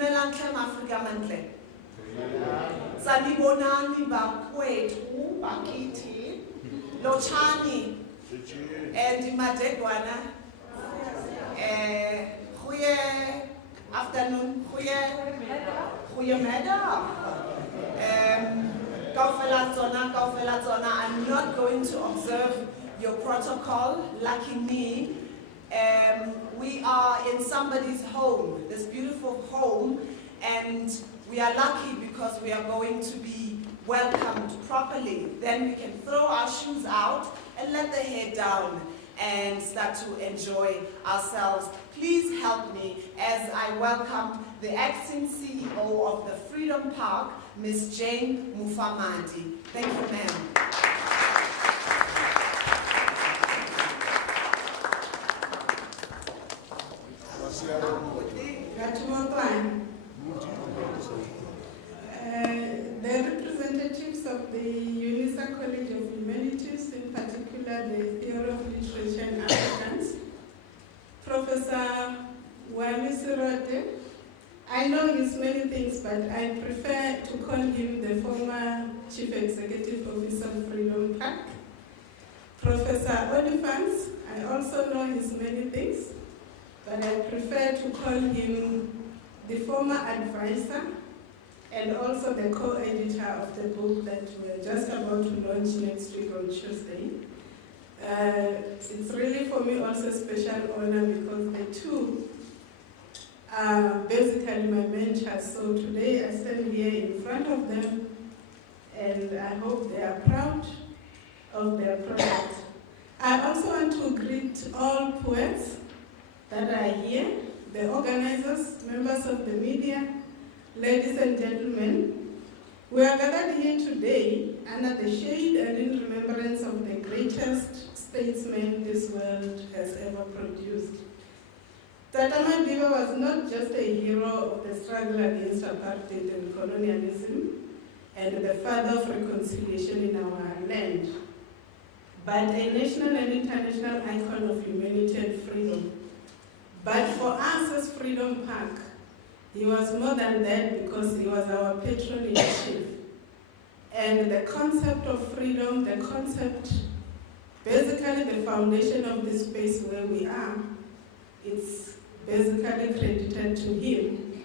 Dumelang hle Afrika mantle. Sanibonani bakwethu bakithi. Lochani. And Madegwana. Goeie afternoon. Goeie middag. Kaufelatsona. I'm not going to observe your protocol. Lucky me. We are in somebody's home, this beautiful home, and we are lucky because we are going to be welcomed properly. Then we can throw our shoes out and let the hair down and start to enjoy ourselves. Please help me as I welcome the acting CEO of the Freedom Park, Ms. Jane Mufamadi. Thank you, ma'am. The representatives of the UNISA College of Humanities, in particular the Theory of Literature and Afrikaans, Professor Wami. I know his many things, but I prefer to call him the former Chief Executive Officer of Freedom Park. Professor Oliphant, I also know his many things, but I prefer to call him the former advisor and also the co-editor of the book that we're just about to launch next week on Tuesday. It's really for me also a special honor because the two are basically my mentors. So today I stand here in front of them and I hope they are proud of their product. I also want to greet all poets that are here, the organizers, members of the media, ladies and gentlemen. We are gathered here today under the shade and in remembrance of the greatest statesman this world has ever produced. Tata Mandela was not just a hero of the struggle against apartheid and colonialism and the father of reconciliation in our land, but a national and international icon of humanity and freedom. But for us as Freedom Park, he was more than that because he was our patron in chief. And the concept of freedom, the concept, basically the foundation of this space where we are, it's basically credited to him.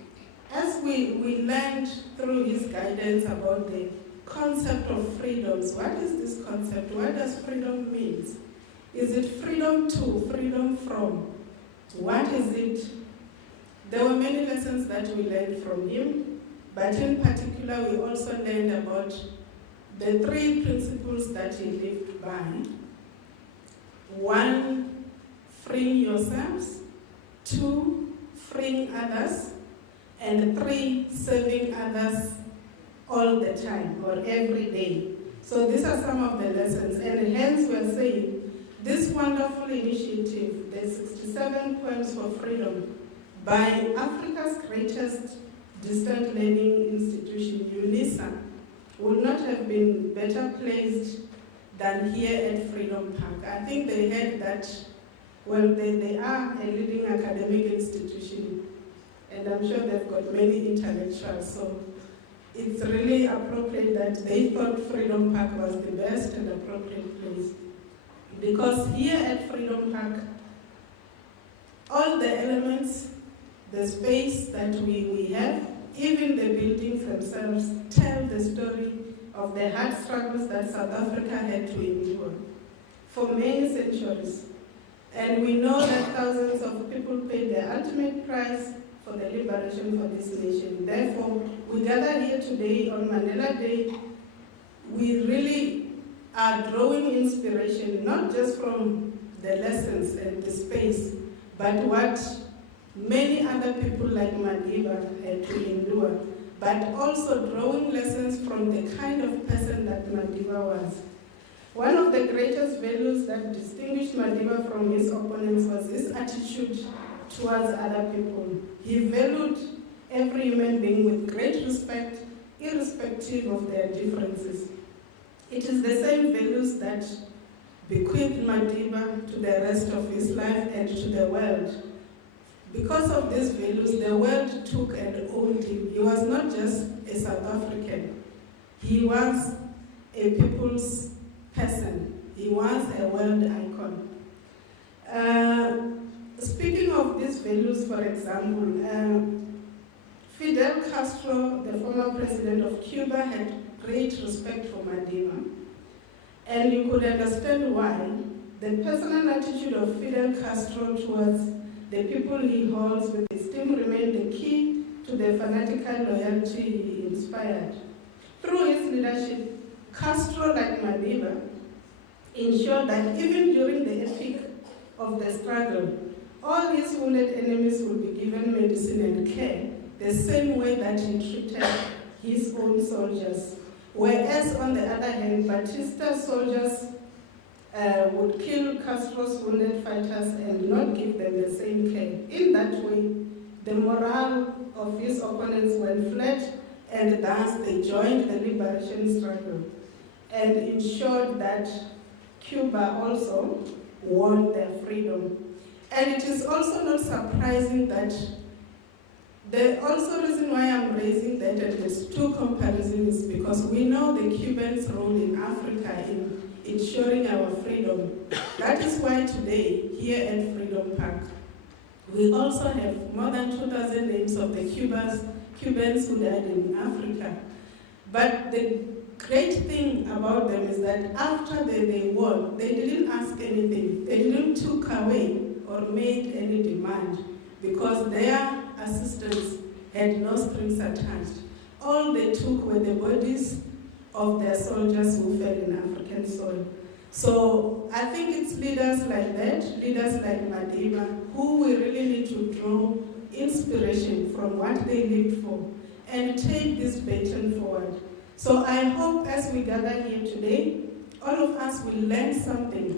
As we learned through his guidance about the concept of freedoms, what is this concept? What does freedom mean? Is it freedom to, freedom from? What is it? There were many lessons that we learned from him, but in particular we also learned about the three principles that he lived by. One, freeing yourselves. Two, freeing others. And three, serving others all the time or every day. So these are some of the lessons, and hence we're saying this wonderful initiative, the 67 Poems for Freedom, by Africa's greatest distant learning institution, UNISA, would not have been better placed than here at Freedom Park. I think they had that, well, they are a leading academic institution, and I'm sure they've got many intellectuals, so it's really appropriate that they thought Freedom Park was the best and appropriate place. Because here at Freedom Park, all the elements, the space that we have, even the buildings themselves, tell the story of the hard struggles that South Africa had to endure for many centuries. And we know that thousands of people paid the ultimate price for the liberation for this nation. Therefore, we gather here today on Mandela Day. We really are drawing inspiration, not just from the lessons and the space, but what many other people like Mandela had to endure, but also drawing lessons from the kind of person that Mandela was. One of the greatest values that distinguished Mandela from his opponents was his attitude towards other people. He valued every human being with great respect, irrespective of their differences. It is the same values that bequeathed Mandela to the rest of his life and to the world, Because of these values, the world took and owned him. He was not just a South African. He was a people's person. He was a world icon. Speaking of these values, for example, Fidel Castro, the former president of Cuba, had great respect for Mandela. And you could understand why. The personal attitude of Fidel Castro towards the people he holds with esteem remained the key to the fanatical loyalty he inspired. Through his leadership, Castro, like Mandela, ensured that even during the epic of the struggle, all his wounded enemies would be given medicine and care, the same way that he treated his own soldiers. Whereas, on the other hand, Batista's soldiers would kill Castro's wounded fighters and not give them the same care. In that way, the morale of his opponents went flat, and thus they joined the liberation struggle and ensured that Cuba also won their freedom. And it is also not surprising that the also reason why I'm raising that, and there's two comparisons, is because we know the Cubans' role in Africa in ensuring our freedom. That is why today, here at Freedom Park, we also have more than 2,000 names of the Cubans who died in Africa. But the great thing about them is that after they won, they didn't ask anything. They didn't took away or made any demand, because their assistance had no strings attached. All they took were the bodies of their soldiers who fell in African soil. So I think it's leaders like that, leaders like Mandela, who we really need to draw inspiration from what they lived for and take this baton forward. So I hope as we gather here today, all of us will learn something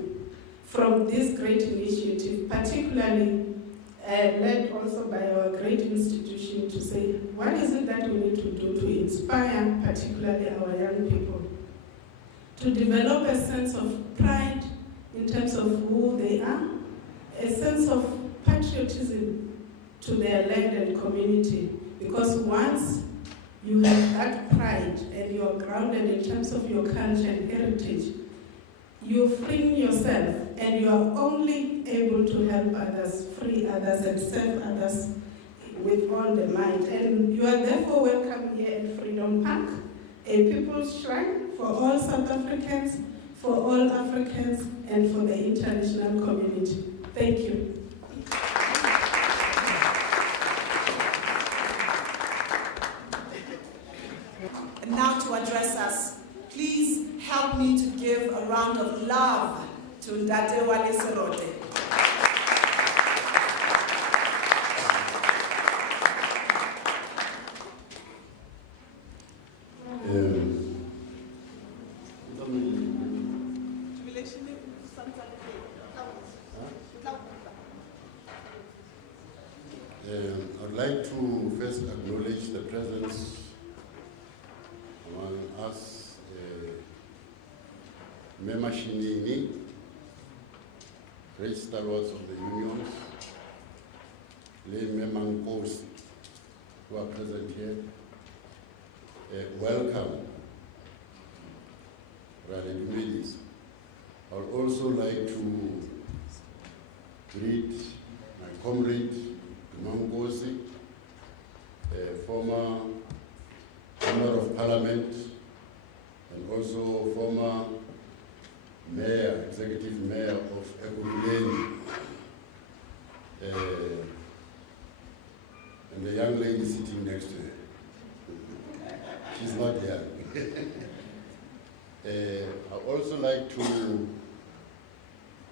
from this great initiative, particularly led also by our great institution, to say, what is it that we need to do to inspire particularly our young people? To develop a sense of pride in terms of who they are, a sense of patriotism to their land and community. Because once you have that pride and you are grounded in terms of your culture and heritage, you free yourself and you are only able to help others, free others, and serve others with all the might. And you are therefore welcome here at Freedom Park, a people's shrine for all South Africans, for all Africans, and for the international community. Thank you. And now to address us, please help me to give a round of love to Ndate Wale Serote. I'd like to first acknowledge the presence among us, Memashinini, great stalwarts of the unions, Le Memankosi, who are present here. Welcome, Raleigh Dumedis. I would also like to greet my comrade, Mangosi, a former member of parliament and also former mayor, executive mayor of Ekurhuleni, and the young lady sitting next to her. She's not here. I also like to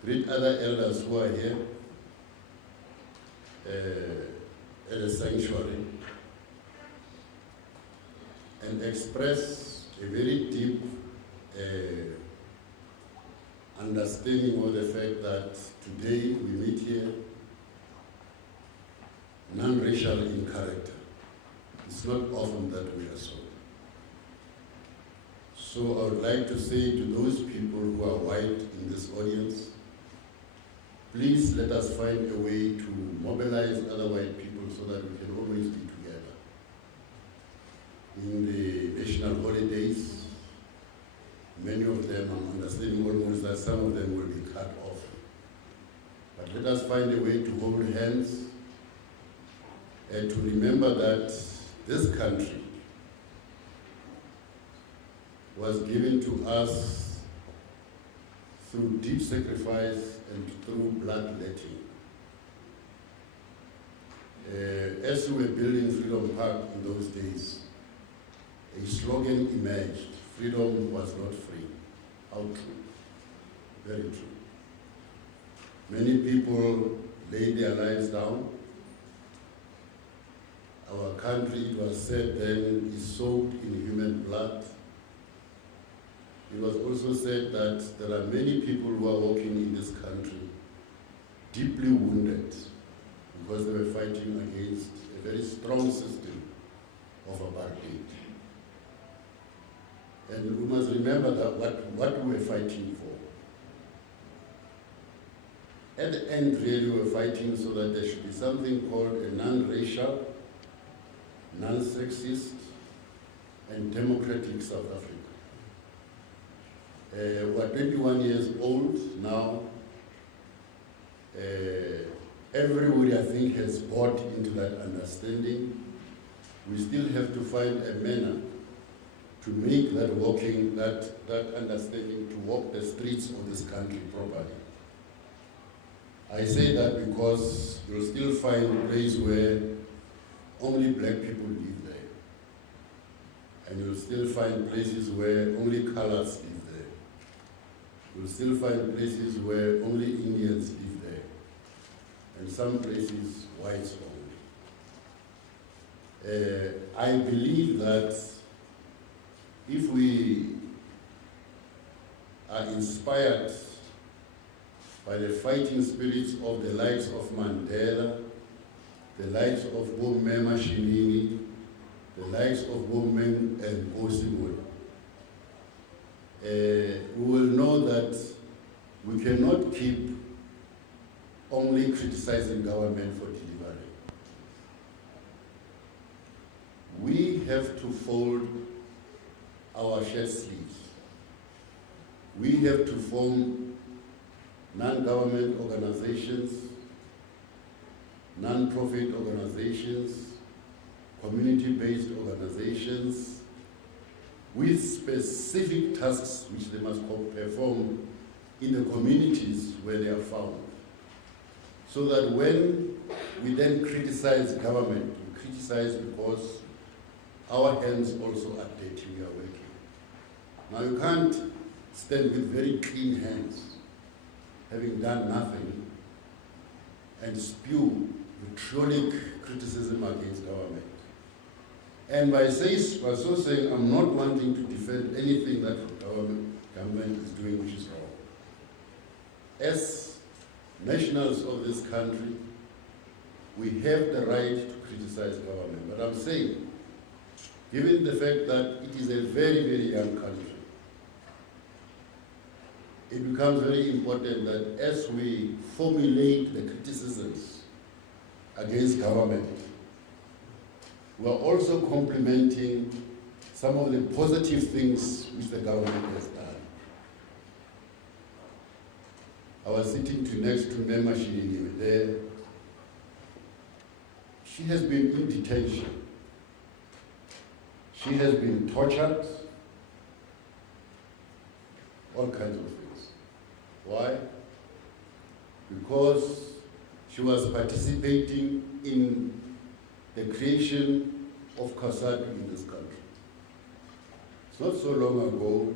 greet other elders who are here at the sanctuary and express a very deep understanding of the fact that today we meet here non-racial in character. It's not often that we are so. So I would like to say to those people who are white in this audience please let us find a way to mobilize other white people so that we can always be together. In the national holidays, many of them, I'm understanding almost that some of them will be cut off. But let us find a way to hold hands and to remember that this country was given to us through deep sacrifice and through bloodletting. As we were building Freedom Park in those days, a slogan emerged: freedom was not free. How true? Very true. Many people laid their lives down. Our country, it was said then, is soaked in human blood. It was also said that there are many people who are walking in this country deeply wounded because they were fighting against a very strong system of apartheid. And we must remember that what we were fighting for. At the end, really, we were fighting so that there should be something called a non-racial, non-sexist, and democratic South Africa. We're 21 years old now. Everybody, I think, has bought into that understanding. We still have to find a manner to make that walking, that understanding, to walk the streets of this country properly. I say that because you'll still find a place where only black people live there. And you'll still find places where only colors live there. You'll still find places where only Indians live there. And some places whites only. I believe that if we are inspired by the fighting spirits of the likes of Mandela, the likes of Bommema Shinini, the likes of Bommeng and Osimwe, we will know that we cannot keep only criticizing government for delivery. We have to fold our shirt sleeves. We have to form non-government organizations, non-profit organizations, community-based organizations with specific tasks which they must perform in the communities where they are found. So that when we then criticize government, we criticize because our hands also are dirty, we are working. Now you can't stand with very clean hands, having done nothing, and spew vitriolic criticism against government. And by so saying, I'm not wanting to defend anything that government is doing which is wrong. As nationals of this country, we have the right to criticize government. But I'm saying, given the fact that it is a very, very young country, it becomes very important that as we formulate the criticisms against government, we are also complementing some of the positive things which the government has done. I was sitting next to Mema Shinini there. She has been in detention. She has been tortured, all kinds of things. Why? Because she was participating in the creation of COSATU in this country. It's not so long ago,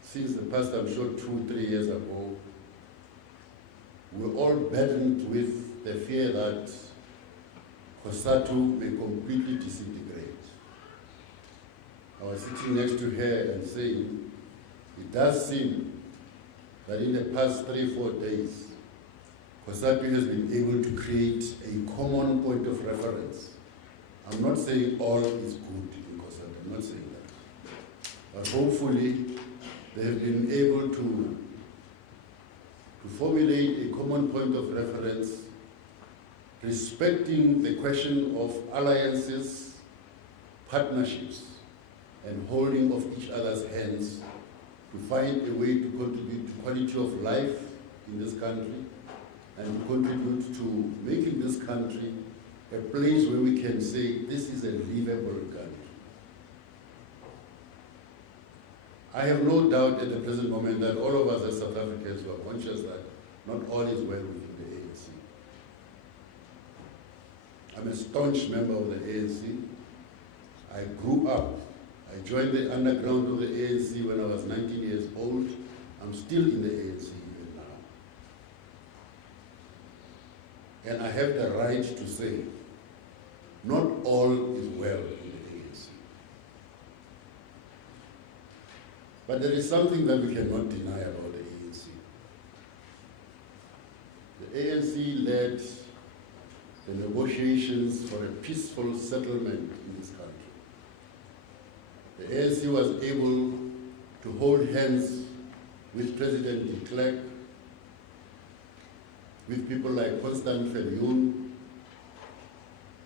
since the past, I'm sure 2-3 years ago, we're all burdened with the fear that COSATU may completely disintegrate. I was sitting next to her and saying, it does seem that in the past 3-4 days, COSATU has been able to create a common point of reference. I'm not saying all is good in COSATU, I'm not saying that. But hopefully, they have been able to to formulate a common point of reference, respecting the question of alliances, partnerships, and holding of each other's hands to find a way to contribute to quality of life in this country and to contribute to making this country a place where we can say this is a livable country. I have no doubt at the present moment that all of us as South Africans are conscious that not all is well within the ANC. I'm a staunch member of the ANC. I grew up. I joined the underground of the ANC when I was 19 years old. I'm still in the ANC even now. And I have the right to say, not all is well in the ANC. But there is something that we cannot deny about the ANC. The ANC led the negotiations for a peaceful settlement in this country. The ANC was able to hold hands with President de Klerk, with people like Constant Viljoen,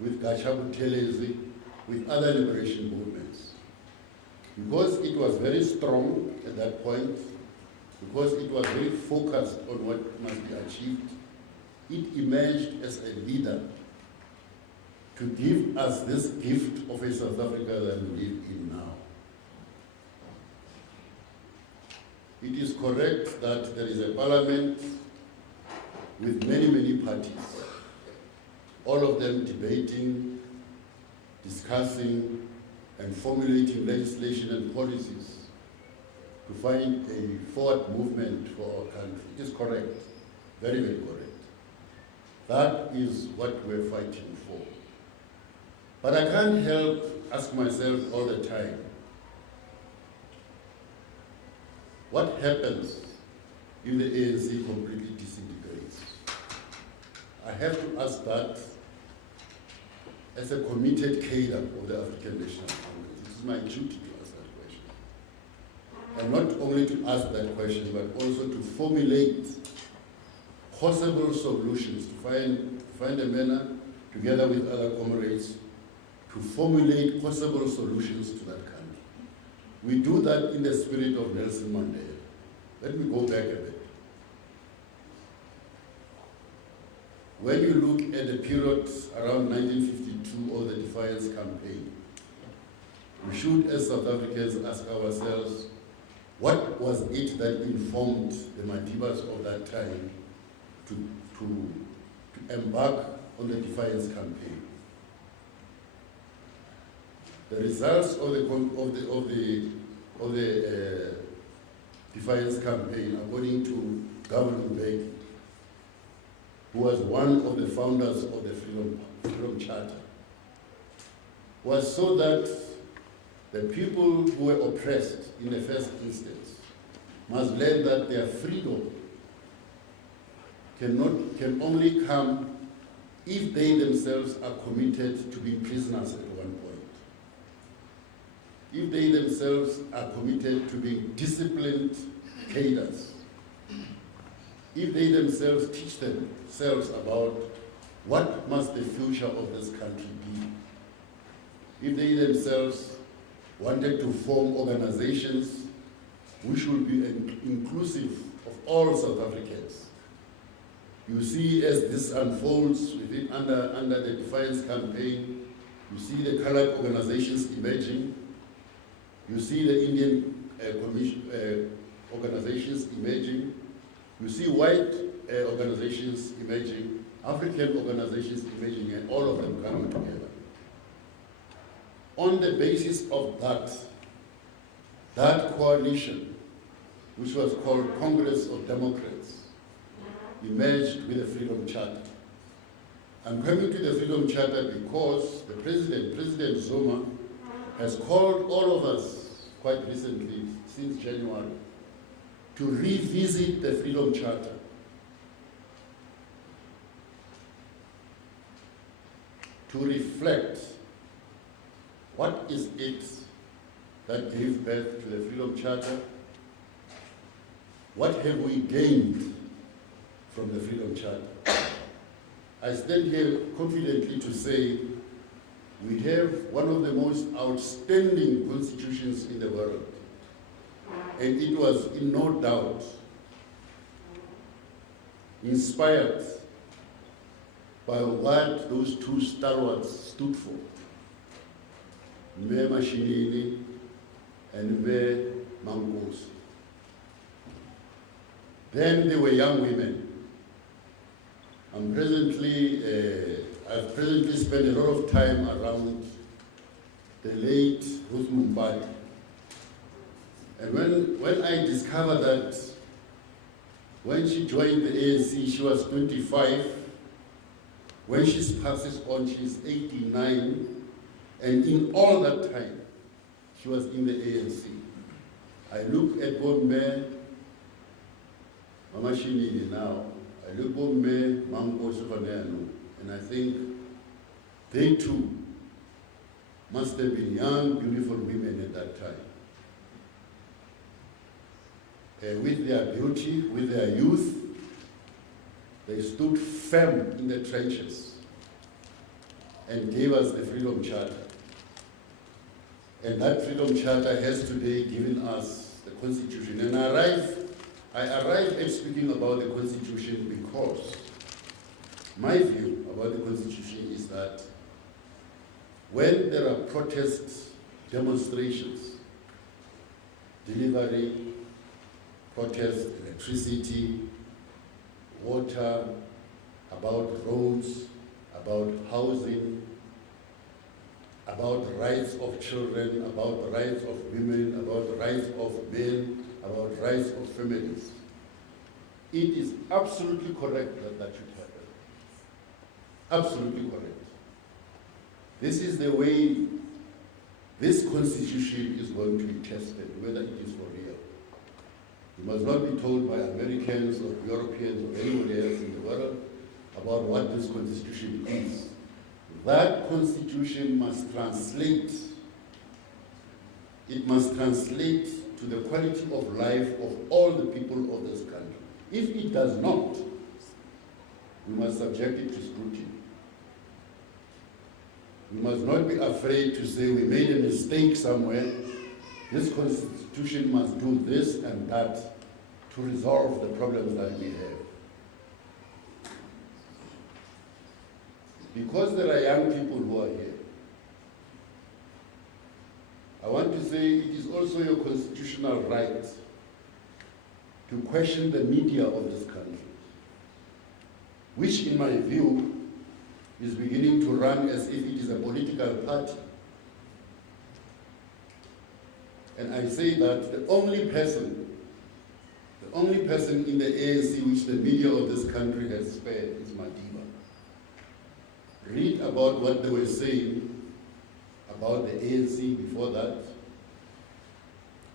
with Gatshabu Telezi, with other liberation movements. Because it was very strong at that point, because it was very focused on what must be achieved, it emerged as a leader to give us this gift of a South Africa that we live in now. It is correct that there is a parliament with many, many parties, all of them debating, discussing, and formulating legislation and policies to find a forward movement for our country. It is correct, very, very correct. That is what we're fighting for. But I can't help ask myself all the time, what happens if the ANC completely disintegrates? I have to ask that as a committed cadre of the African National Congress. It is my duty to ask that question. And not only to ask that question, but also to formulate possible solutions, to find a manner, together with other comrades, to formulate possible solutions to that country. We do that in the spirit of Nelson Mandela. Let me go back a bit. When you look at the period around 1952 or the Defiance Campaign, we should, as South Africans, ask ourselves, what was it that informed the Madibas of that time to embark on the Defiance Campaign? The results of the Defiance Campaign, according to Governor Mbeki, who was one of the founders of the Freedom Charter, was so that the people who were oppressed in the first instance must learn that their freedom can only come if they themselves are committed to being prisoners at one point. If they themselves are committed to being disciplined cadres. If they themselves teach themselves about what must the future of this country be. If they themselves wanted to form organizations which should be inclusive of all South Africans. You see, as this unfolds under the Defiance Campaign, you see the colored organizations emerging. You see the Indian organizations emerging. You see white organizations emerging, African organizations emerging, and all of them coming together. On the basis of that coalition, which was called Congress of Democrats, emerged with the Freedom Charter. I'm coming to the Freedom Charter because the President Zuma, has called all of us quite recently, since January, to revisit the Freedom Charter. To reflect what is it that gave birth to the Freedom Charter, what have we gained from the Freedom Charter. I stand here confidently to say we have one of the most outstanding constitutions in the world, and it was in no doubt inspired by what those two stalwarts stood for, Mme Mashinini and Mme Mankosi. Then they were young women. I've presently spent a lot of time around the late Ruth Mumbai. And when I discovered that when she joined the ANC, she was 25. When she passes on, she's 89. And in all that time, she was in the ANC. I look at both Mama Shinini now, I look at both Mankosi, and I think they too must have been young, beautiful women at that time. With their beauty, with their youth, they stood firm in the trenches and gave us the Freedom Charter. And that Freedom Charter has today given us the Constitution. And I arrive at speaking about the Constitution because my view about the Constitution is that when there are protests, demonstrations, delivery, protests, electricity, water, about roads, about housing, about rights of children, about the rights of women, about the rights of men, about rights of families. It is absolutely correct that that should happen. Absolutely correct. This is the way this Constitution is going to be tested, whether it is for real. You must not be told by Americans or Europeans or anyone else in the world about what this Constitution is. That Constitution must translate. It must translate to the quality of life of all the people of this country. If it does not, we must subject it to scrutiny. We must not be afraid to say we made a mistake somewhere. This Constitution must do this and that to resolve the problems that we have. Because there are young people who are here, I want to say it is also your constitutional right to question the media of this country, which in my view is beginning to run as if it is a political party. And I say that the only person in the ANC which the media of this country has spared is Madiba. Read about what they were saying about the ANC before that.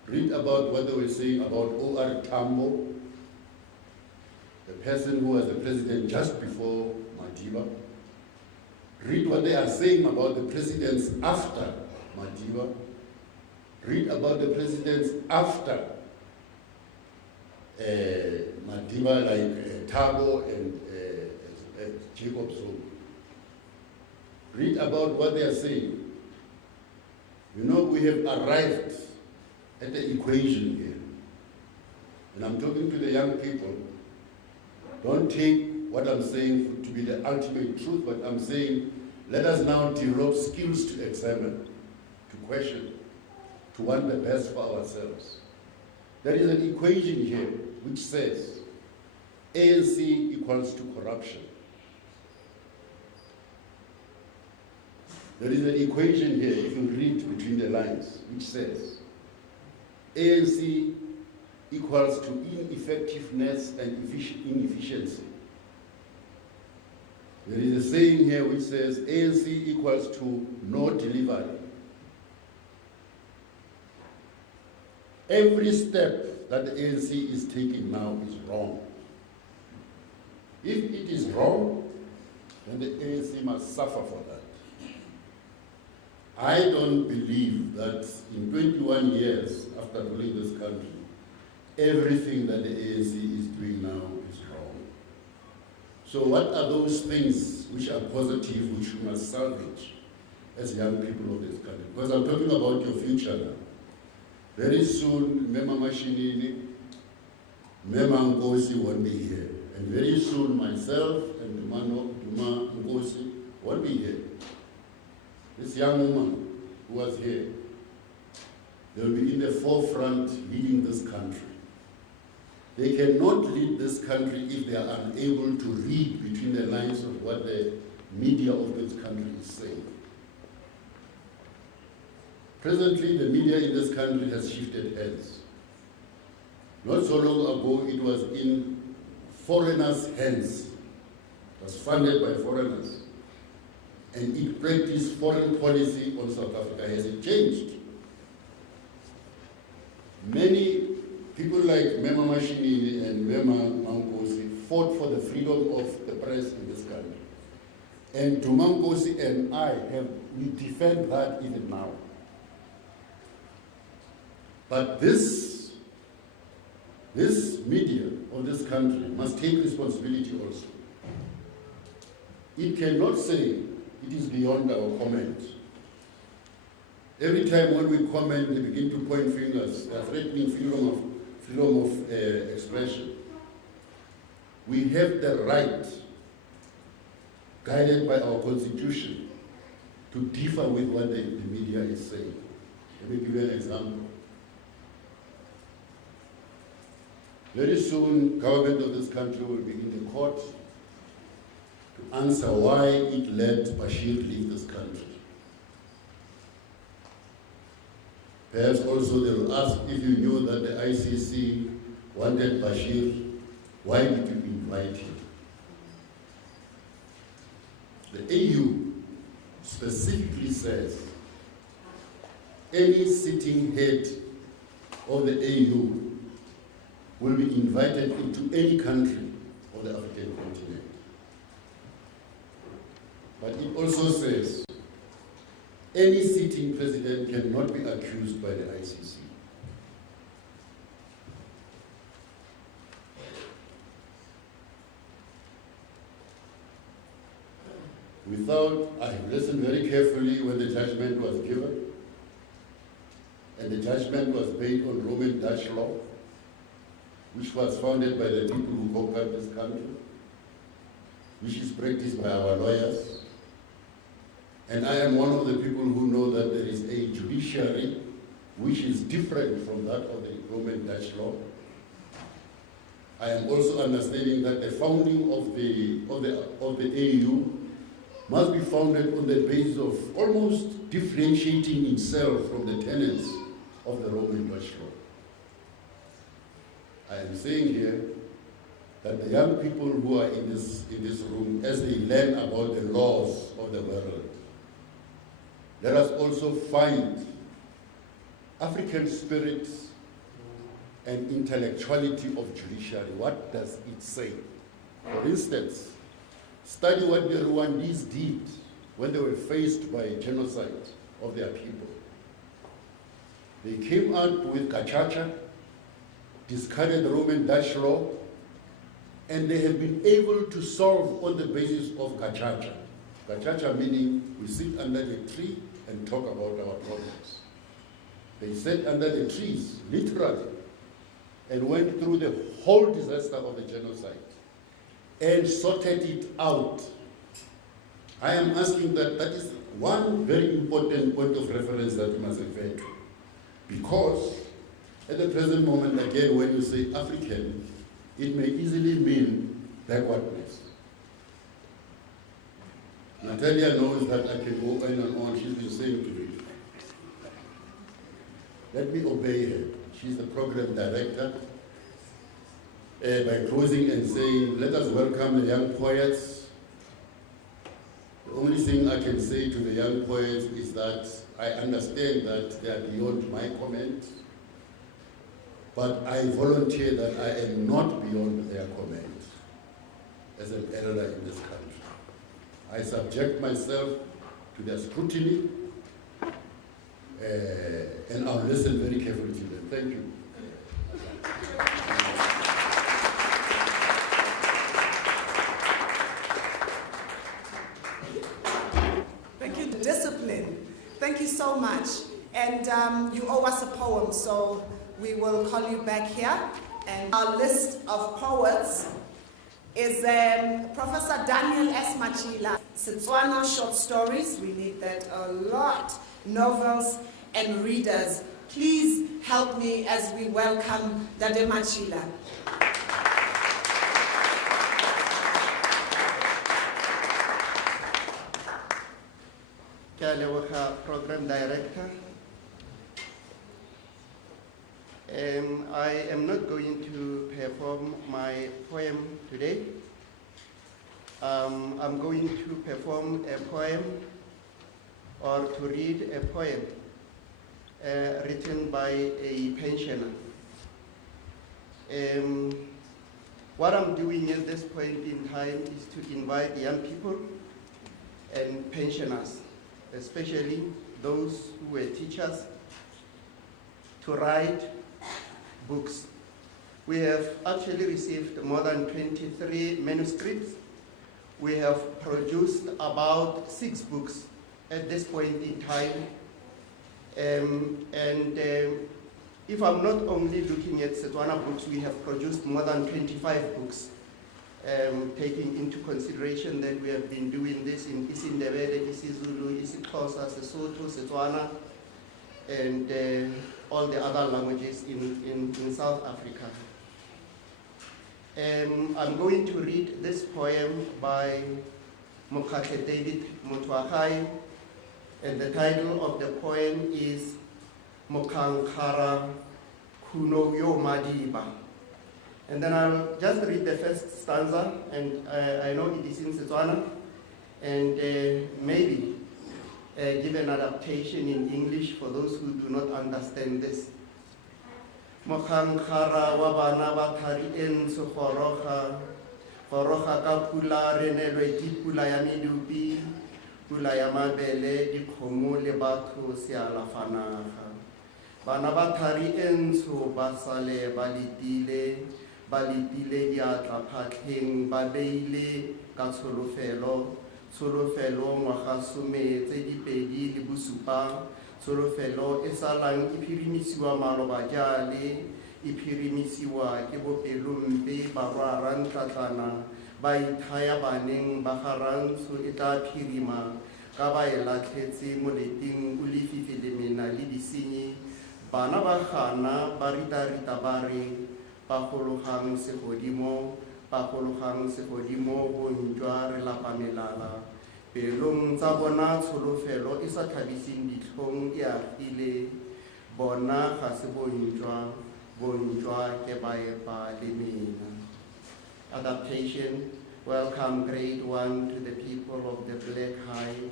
Read about what they were saying about O.R. Tambo, the person who was the president just before Madiba. Read what they are saying about the presidents after Madiba. Read about the presidents after Madiba, like Thabo and Jacob Zuma. Read about what they are saying. You know, we have arrived at the equation here. And I'm talking to the young people. Don't take what I'm saying to be the ultimate truth, but I'm saying let us now develop skills to examine, to question, to want the best for ourselves. There is an equation here which says ANC equals to corruption. There is an equation here, if you read between the lines, which says ANC equals to ineffectiveness and inefficiency. There is a saying here which says ANC equals to no delivery. Every step that the ANC is taking now is wrong. If it is wrong, then the ANC must suffer for that. I don't believe that in 21 years after ruling this country, everything that the ANC is doing now is wrong. So what are those things which are positive, which we must salvage as young people of this country? Because I'm talking about your future now. Very soon, Mema Mashinini, Mema Ngosi won't be here. And very soon, myself and Duma Ngosi won't be here. This young woman who was here, they'll be in the forefront leading this country. They cannot lead this country if they are unable to read between the lines of what the media of this country is saying. Presently, the media in this country has shifted hands. Not so long ago, it was in foreigners' hands. It was funded by foreigners. And it practiced foreign policy on South Africa. Has it changed? Many people like Mema Mashinini and Mema Mankosi fought for the freedom of the press in this country. And Dumankosi and we defend that even now. But this media of this country must take responsibility also. It cannot say it is beyond our comment. Every time when we comment, they begin to point fingers. They are threatening freedom of expression. We have the right, guided by our constitution, to differ with what the media is saying. Let me give you an example. Very soon, government of this country will be in the court to answer why it let Bashir leave this country. Perhaps also they will ask, if you knew that the ICC wanted Bashir, why did you invite him? The AU specifically says any sitting head of the AU will be invited into any country of the African continent. But it also says any sitting president cannot be accused by the ICC. I have listened very carefully when the judgment was given, and the judgment was based on Roman Dutch law, which was founded by the people who conquered this country, which is practiced by our lawyers. And I am one of the people who know that there is a judiciary which is different from that of the Roman Dutch law. I am also understanding that the founding of the AU must be founded on the basis of almost differentiating itself from the tenets of the Roman Dutch law. I am saying here that the young people who are in this room, as they learn about the laws of the world, let us also find African spirit and intellectuality of judiciary. What does it say? For instance, study what the Rwandese did when they were faced by genocide of their people. They came out with Gacaca, discarded the Roman Dutch law, and they have been able to solve on the basis of Gacaca. Gacaca meaning we sit under the tree and talk about our problems. They sat under the trees, literally, and went through the whole disaster of the genocide and sorted it out. I am asking that is one very important point of reference that you must refer to. Because at the present moment, again, when you say African, it may easily mean backwardness. Natalia knows that I can go on and on. She's been saying to me. Let me obey her. She's the program director. By closing and saying, let us welcome the young poets. The only thing I can say to the young poets is that I understand that they are beyond my comment, but I volunteer that I am not beyond their comment as an elder in this country. I subject myself to their scrutiny, and I'll listen very carefully to them. Thank you. Thank you so much. And you owe us a poem, so we will call you back here. And our list of poets is Professor Daniel S. Machila. Setswana short stories, we need that a lot. Novels and readers. Please help me as we welcome Dade Machila. Program Director. I am not going to perform my poem today. I'm going to perform a poem or to read a poem written by a pensioner. What I'm doing at this point in time is to invite young people and pensioners, especially those who were teachers, to write books. We have actually received more than 23 manuscripts. We have produced about 6 books at this point in time. If I'm not only looking at Setswana books, we have produced more than 25 books, taking into consideration that we have been doing this in isiNdebele, isiZulu, isiXhosa, Sesotho, Setswana, and all the other languages in South Africa. I'm going to read this poem by Mokate David Mutwakai, and the title of the poem is Mokankara Kuno Yo Madiba. And then I'll just read the first stanza, and I know it is in Setswana, and maybe give an adaptation in English for those who do not understand this. Mokankara wa bana ba thari enso goroga ka pula re nelwe di pula ya medupi pula ya mabele di kgomo le batho se alafanaga bana ba thari enso ba sale ba letile diatla phatlheng ba beile ka tsholofelo ngwaga some tse dipedi le bosupa tsholofelo e salang e phirimisiwa maloba jale e phirimisiwa ke bopelompe ba rwarang tlatlana ba ithaya baneng ba garantsho e tla phirima ka ba e latlhetse moleting o lefifi le mena le disenyi bana ba gana ba rita ba re ba gologang segodimo bontjwa re lapa melala pelong tsa bona tsholofelo e sa thabising ditlhong e agile bona ga se bontjwa ke baepa le mena. Adaptation. Welcome grade 1 to the people of the Black Hide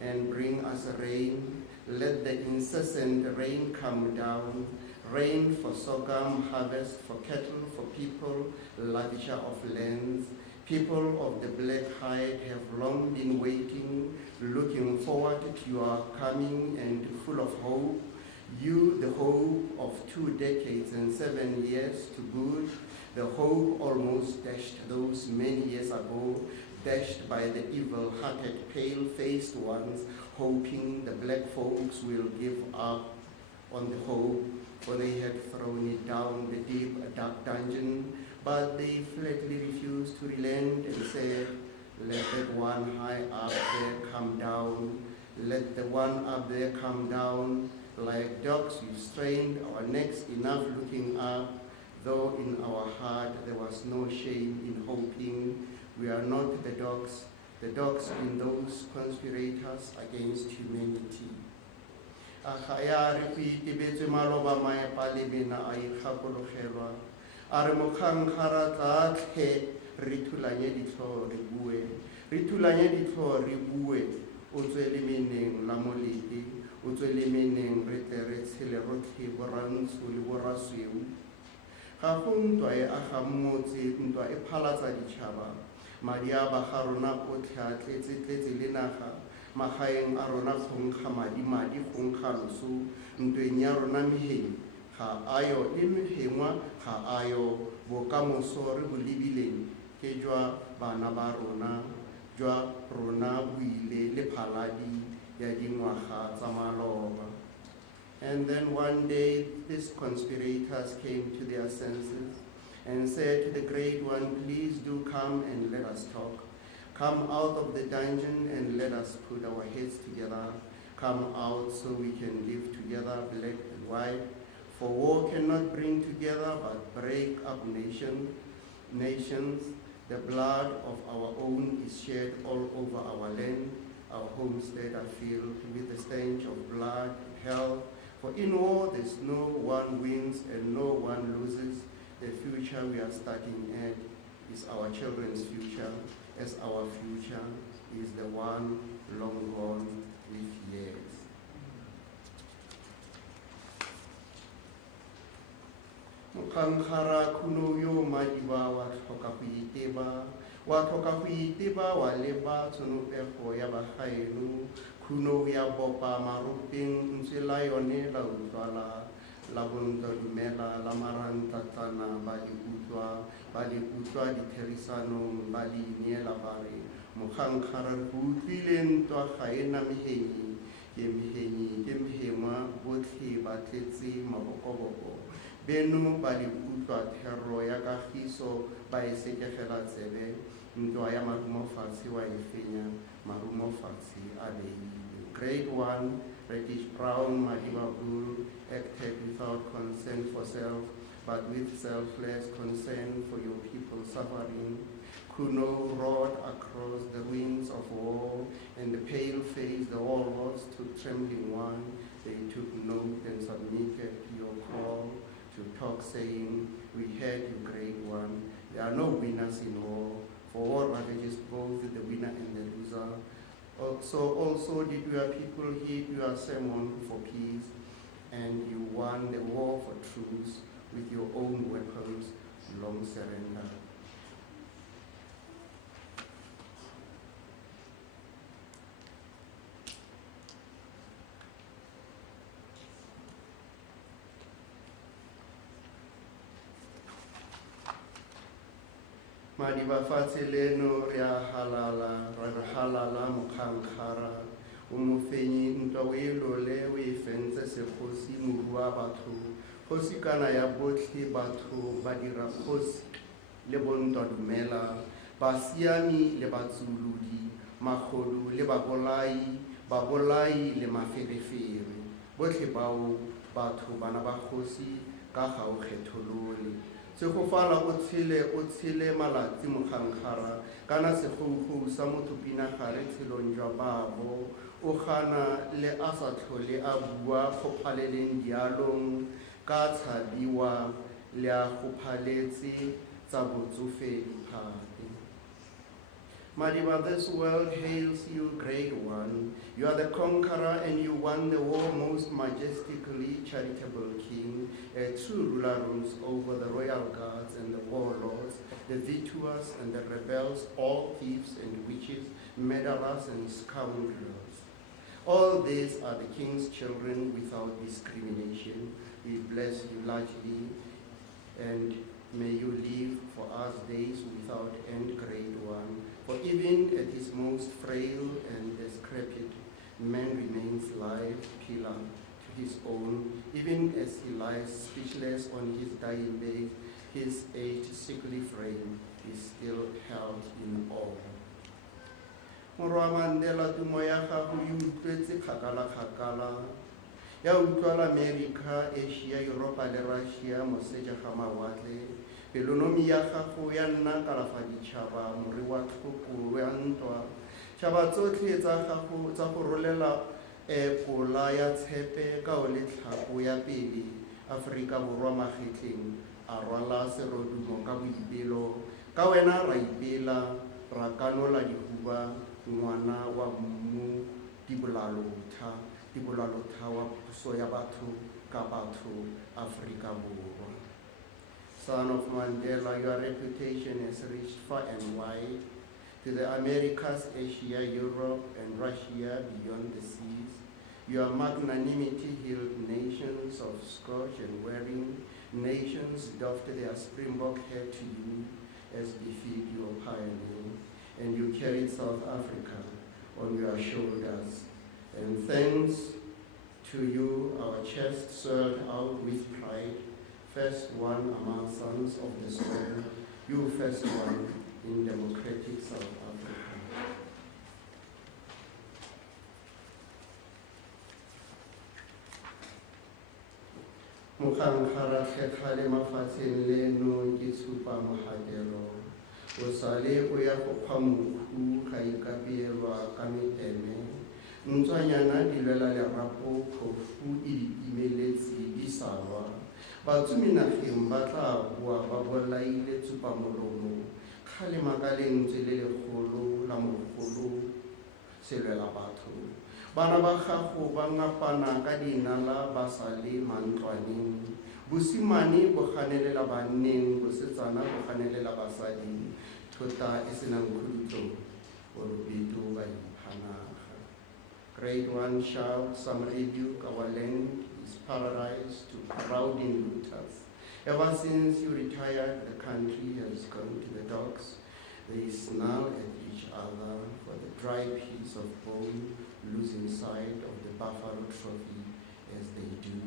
and bring us rain. Let the incessant rain come down. Rain for sorghum harvest, for cattle, for people, lavisher of lands. People of the Black Hide have long been waiting, looking forward to your coming and full of hope. You, the hope of 2 decades and 7 years to boot, the hope almost dashed those many years ago, dashed by the evil-hearted, pale-faced ones, hoping the black folks will give up on the hope, for they had thrown it down the deep, dark dungeon, but they flatly refused to relent and said, let that one high up there come down, let the one up there come down. Like dogs we've strained our necks enough looking up, though in our heart there was no shame in hoping. We are not the dogs in those conspirators against humanity. Akaya repeat tibetse maloba mae palebena ai khapologelwa are mokhangkhara tla tlhe ritulanye ditlo re bue o tswele meneng la molete o tswele meneng re tle re tshele rotlhe borantsho le borasweu ga go ntwa e aga mmotse ntwa e phalatsa ditšhaba madi a ba ga rona otlhe a tletse le naga magaeng a rona kgonkga madi kgonkga loso ntweng ya rona meheng ga ayo le mehengwa ga ayo bokamoso re bo lebileng ke jwa bana ba rona buile le phaladi ya dingwaga tsa maloba. And then one day, these conspirators came to their senses and said to the great one, please do come and let us talk. Come out of the dungeon and let us put our heads together. Come out so we can live together, black and white. For war cannot bring together but break up nations. The blood of our own is shed all over our land. Our homestead are filled with the stench of blood and hell. For in war there's no one wins and no one loses. The future we are starting at is our children's future, as our future is the one long gone with years. Mokankara kuno yo madiba wa thoka go iteba, wa thoka go iteba wa leba tshonopego ya bagaeno, kuno ya bopa maropeng ntse la yone la utlwala. La bonto dumela la marantatana ba di utlwa ditherisano ba di neela ba re mogankgara re go utlwile ntwa ga ena mehenyi ke mehengwa botlhe ba tletse mabokoboko beno ba di utlwa thero ya kagiso ba e sekegela tsebe ntwa ya marumofatshe wa e fenya marumofatshe a beile. Grade 1, reddish brown Madiba bull acted without concern for self, but with selfless concern for your people suffering. Kuno rode across the winds of war, and the pale-faced warlords took trembling one. They took note and submitted to your call to talk, saying, we heard you, great one. There are no winners in war, for war ravages both the winner and the loser. Also did your people heed your sermon for peace, and you won the war for truce with your own weapons, long surrender. Madiba fatshe leno re a halala mokankgara o mofenyi ntwa o e lole o e fentse sekgosi morua batho kgosi kana ya botlhe batho ba dira kgosi le bontwa dumela basiami le batsuludi magodu le babolai le maferefere botlhe bao batho bana ba kgosi ka ga o kgetholole. Segofala o tshele malatsi mogankgara kana segougo sa motho pinagare tshelong jwa babo o gana le a sa tlhole a bua kgophaleleng dialong ka tshabiwa le a kgophaletse tsa botsofe diphate. Madiba, this world hails you, great one. You are the conqueror and you won the war most majestically, charitable king. A true ruler rules over the royal guards and the warlords, the virtuous and the rebels, all thieves and witches, murderers and scoundrels. All these are the king's children without discrimination. We bless you largely, and may you live for us days without end, great one. For even at his most frail and decrepit, man remains live pillar to his own, even as he lies speechless on his dying bed, his aged sickly frame is still held in awe. Morwa Mandela tumo ya gago e utlwetse kgakala ya utlwala America, Asia, Europa le Russia moseja ga mawatle. Pelonomi ya gago ya nna kalafa ditšhaba more wa tlhoko ya ntwa tšhaba tsotlhe tsa gago tsa go rolela kola ya tshepe ka o le tlhako ya pele Afrika Borwa magetleng a rwala serodumo ka boipelo ka wena ra ipela ra kanola dihuba ngwana wa mmu dibolalotha wa puso ya batho ka batho Afrika Borwa. Son of Mandela, your reputation has reached far and wide, to the Americas, Asia, Europe, and Russia beyond the seas. Your magnanimity healed nations of scorch and wearing. Nations doffed their springbok head to you as befit your pioneer, and you carried South Africa on your shoulders And thanks to you, our chest swelled out with pride, first one among sons of the soil, you first one in democratic South Africa. Mokhankgara kgekgale mafatsheng leno ke tshupa mohatelo. O sale o ya go kgwa monkhu ga ikapeelwa ka meteme. Ntswanyana di lwela lerapo, phofu e imeletse di salwa. Batsumi nageng ba tla bua ba bolaile tsupamolomo kgale makaleng ntse le legolo la mogolo selwela batho. Bana ba gago ba ngapana ka dinala ba sa le mantlwaneng. Bosimane bo ganelela banneng, bosetsana bo ganelela basadi. Thota e senang khutlo orobedu ba iphanaga. Grade 1 shout, some rebuke, our land is paradise to crowding looters. Ever since you retired, the country has gone to the dogs. They snarl at each other for the dry piece of bone, losing sight of the buffalo trophy as they do,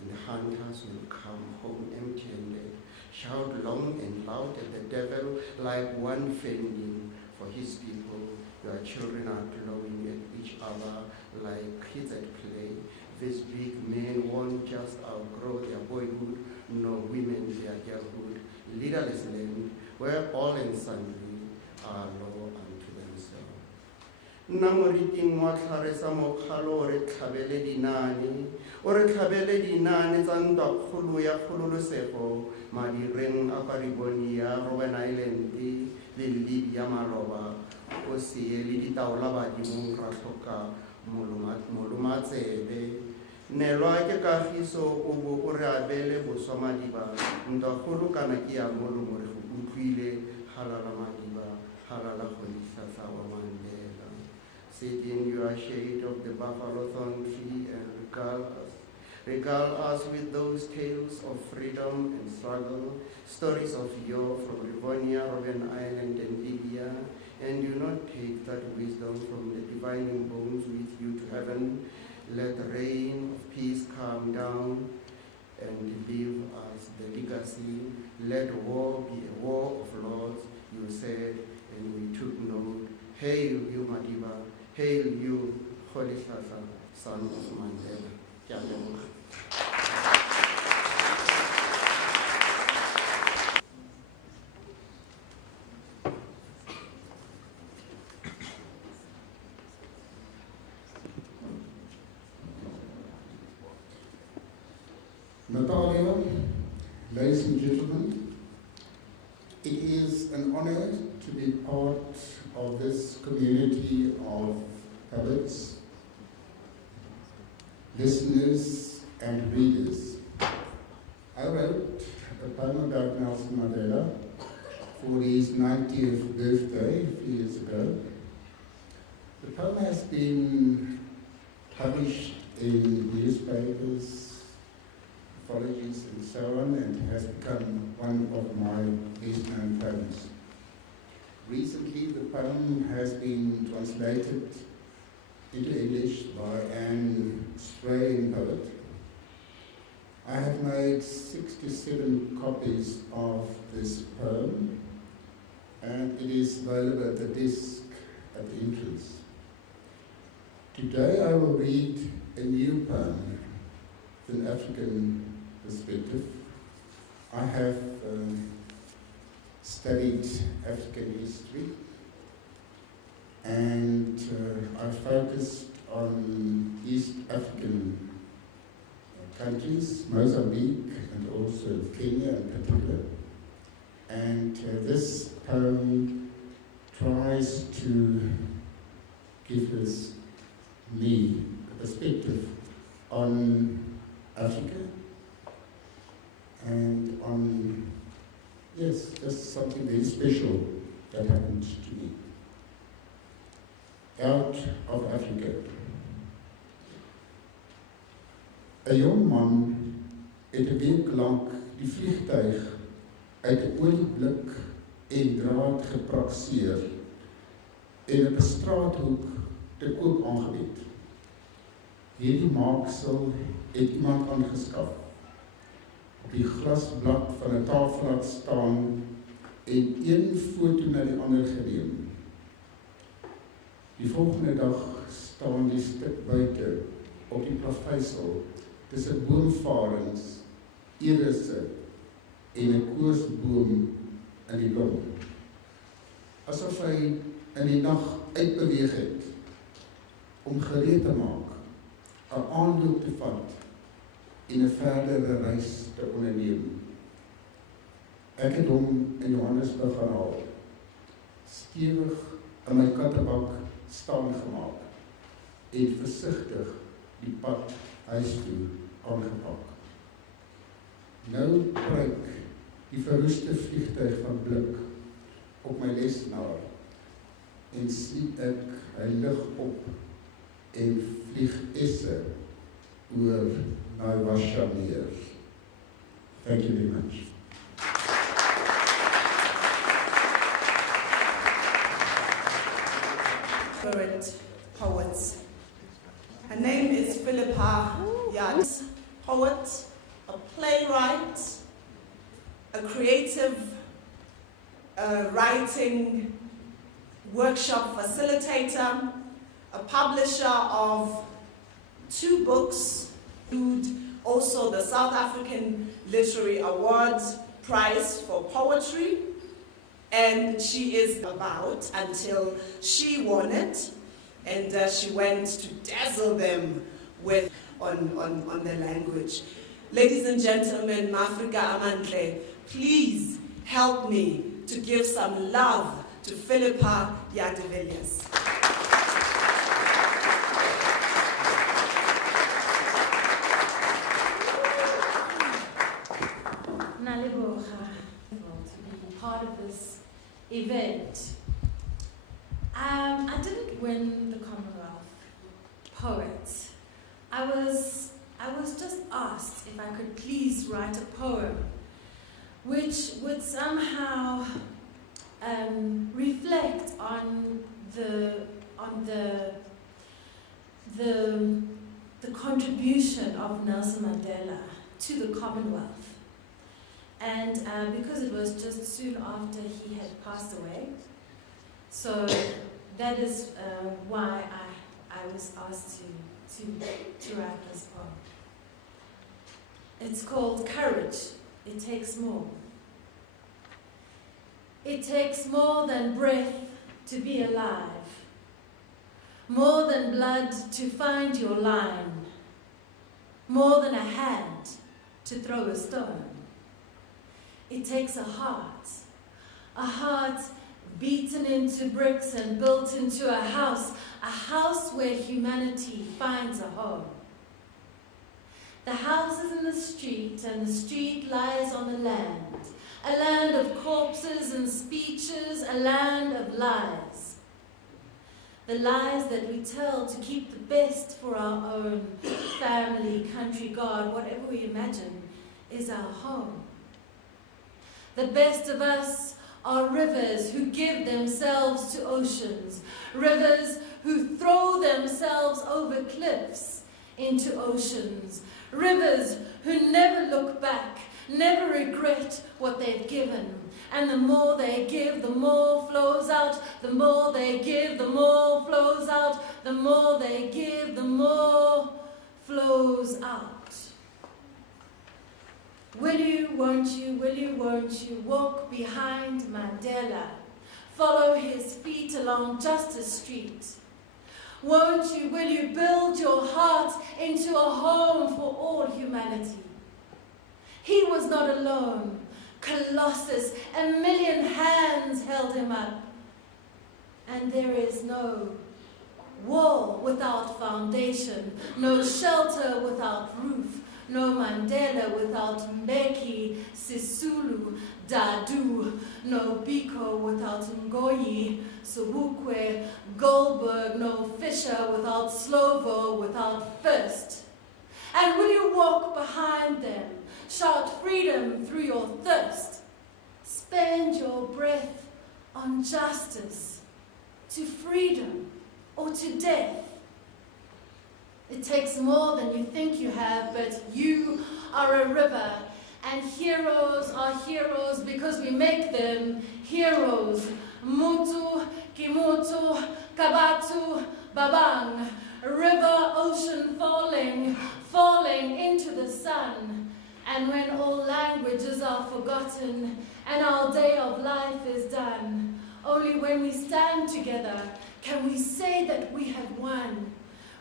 and the hunters will come home empty-handed, shout long and loud at the devil like one fending for his people. Your children are glowing at each other like kids at play. These big men won't just outgrow their boyhood, nor women their girlhood. Leaderless land where all and sundry are law unto themselves. Namoriting wa tlharesa mokgalo re tlhabele dinane, o re tlhabele dinane tsa ntwa kgolo ya kgololosego madireng a Kariboni ya Robben Island le Lidi ya Maloba, o sie le ditaola badimong ra tlhoka molomatsebe. Nelwa ke kagiso o bo o re abele boswa madiba, ntwa kgolo kana ke ya molomo re go utlwile halala madiba, halala kgodisa wa Mandela. Sitting you are shade of the buffalo thorn tree and regale us with those tales of freedom and struggle, stories of yore from Rivonia, Robben Island and India, and do not take that wisdom from the divining bones with you to heaven. Let the rain of peace come down and leave us the legacy. Let war be a war of laws, you said, and we took note. Hail you, Madiba. Hail you, Holy Sasa, son of Mandela. Natalia, ladies and gentlemen, it is an honor to be part of this community of poets, listeners, and readers. I wrote a poem about Nelson Mandela for his 90th birthday a few years ago. The poem has been published in newspapers, anthologies, and so on, and has become one of my best-known poems. Recently, the poem has been translated into English by an Australian poet. I have made 67 copies of this poem, and it is available at the desk at the entrance. Today I will read a new poem with an African perspective. I have studied African history, and I focused on East African countries, Mozambique and also Kenya in particular. And this poem tries to give us me a perspective on Africa and on, yes, just something very special that happened to me. Out of Africa. 'n jong man het 'n week lank die vliegtuig uit 'n olieblik en draad geprakseer en op 'n straathoek te koop aangebied. Hierdie maaksel het iemand aangeskaf. Op die glasblad van 'n tafel laat staan en een foto na die ander geneem. Die volgende dag staan die stuk buite op die plaveisel tussen boomvarens, irisse en 'n koosboom in die blom. Asof hy in die nag uitbeweeg het om gereed te maak, 'n aanloop te vat en 'n verdere reis te onderneem. Ek het hom in Johannesburg gaan haal, stewig in my kattebak staan gemaak en versigtig die pad huis toe aangepak. Nou pryk die verroeste vliegtuig van blik op my lesenaar en sien ek hy lig op en vlieg esse oor Naivasha meer. Thank you very much. Favorite poets. Her name is Philippa Yad, poet, a playwright, a creative writing workshop facilitator, a publisher of 2 books, also the South African Literary Awards Prize for Poetry, and she is about until she won it, and she went to dazzle them with on the language. Ladies and gentlemen, Mafrika Amantle, please help me to give some love to Philippa Yadevelius. Part of this event. I didn't win the Commonwealth Poet. I was just asked if I could please write a poem which would somehow reflect on the contribution of Nelson Mandela to the Commonwealth. And because it was just soon after he had passed away, so that is why I was asked to write this poem. It's called Courage. It takes more. It takes more than breath to be alive, more than blood to find your line, more than a hand to throw a stone. It takes a heart beaten into bricks and built into a house where humanity finds a home. The house is in the street and the street lies on the land, a land of corpses and speeches, a land of lies. The lies that we tell to keep the best for our own family, country, God, whatever we imagine is our home. The best of us are rivers who give themselves to oceans, rivers who throw themselves over cliffs into oceans, rivers who never look back, never regret what they've given. And the more they give, the more flows out, the more they give, the more flows out, the more they give, the more flows out. Will you, won't you walk behind Mandela, follow his feet along Justice Street? Won't you, will you build your heart into a home for all humanity? He was not alone. Colossus, a million hands held him up. And there is no wall without foundation, no shelter without roof, no Mandela without Mbeki, Sisulu, Dadu, no Biko without Ngoyi, Sobukwe, Goldberg, no Fisher without Slovo, without First. And will you walk behind them, shout freedom through your thirst, spend your breath on justice, to freedom or to death? It takes more than you think you have, but you are a river. And heroes are heroes because we make them heroes. Mutu, Kimutu, Kabatu, Babang. River, ocean falling, falling into the sun. And when all languages are forgotten and our day of life is done, only when we stand together can we say that we have won.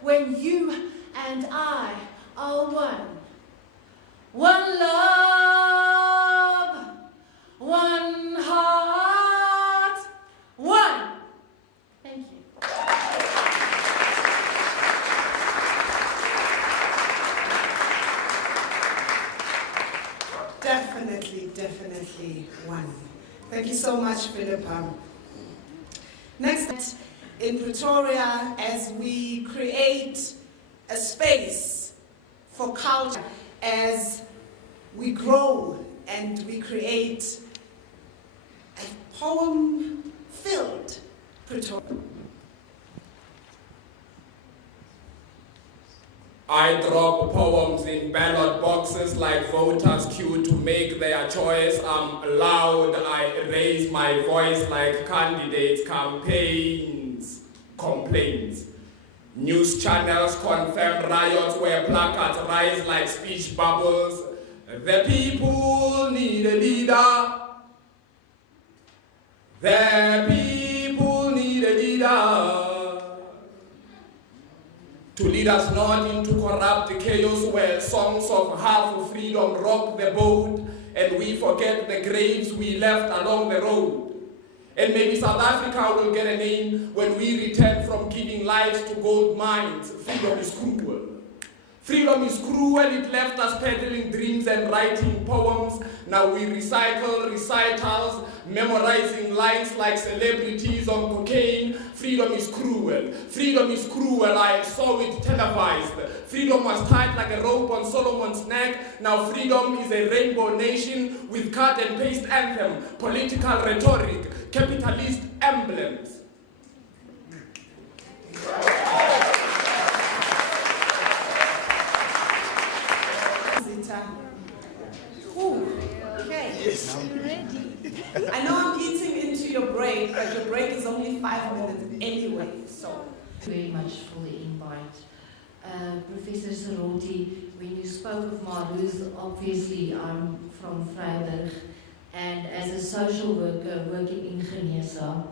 When you and I are one. One love, one heart, one. Thank you. Definitely one. Thank you so much, Philippa. Next, in Pretoria, as we create a space for culture, as we grow and we create a poem-filled Pretoria. I drop poems in ballot boxes like voters queue to make their choice. I'm loud, I raise my voice like candidates, campaigns, complaints. News channels confirm riots where placards rise like speech bubbles. The people need a leader. The people need a leader. To lead us not into corrupt chaos where songs of half freedom rock the boat and we forget the graves we left along the road. And maybe South Africa will get a name when we return from giving lives to gold mines. Freedom is cruel. Freedom is cruel, it left us peddling dreams and writing poems. Now we recycle recitals, memorizing lines like celebrities on cocaine. Freedom is cruel. Freedom is cruel, I saw it televised. Freedom was tied like a rope on Solomon's neck. Now freedom is a rainbow nation with cut and paste anthem, political rhetoric, capitalist emblems. Okay. Yes. I know I'm eating into your break, but your break is only 5 minutes anyway, so. Very much for the invite. Professor Saroti, when you spoke of Marloes, obviously I'm from Vryburg, and as a social worker working in Genesa,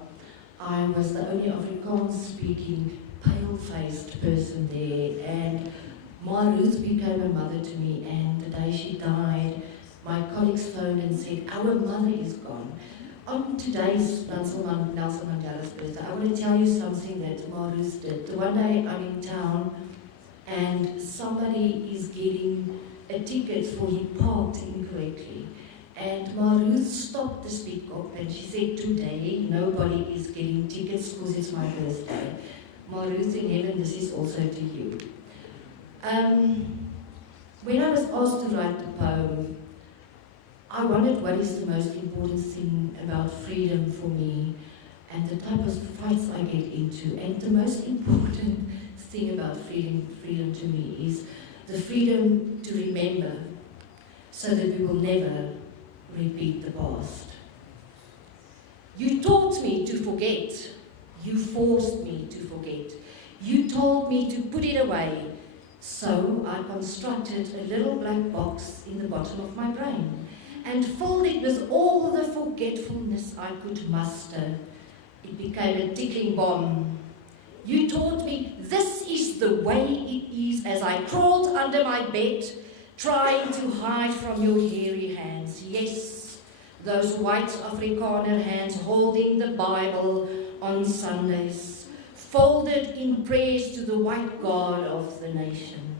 I was the only Afrikaans-speaking, pale-faced person there, and Marloes became a mother to me, and the day she died, my colleagues phoned and said, our mother is gone. On today's Nelson Mandela's birthday, I want to tell you something that Marloes did. The one day I'm in town and somebody is getting a ticket for he parked incorrectly. And Marloes stopped the speaker and she said, today nobody is getting tickets because it's my birthday. Marloes in heaven, this is also to you. When I was asked to write the poem, I wondered what is the most important thing about freedom for me and the type of fights I get into. And the most important thing about freedom to me is the freedom to remember so that we will never repeat the past. You taught me to forget. You forced me to forget. You told me to put it away. So I constructed a little black box in the bottom of my brain and filled it with all the forgetfulness I could muster. It became a ticking bomb. You taught me this is the way it is as I crawled under my bed, trying to hide from your hairy hands. Yes, those white Afrikaner hands holding the Bible on Sundays, folded in prayers to the white God of the nation.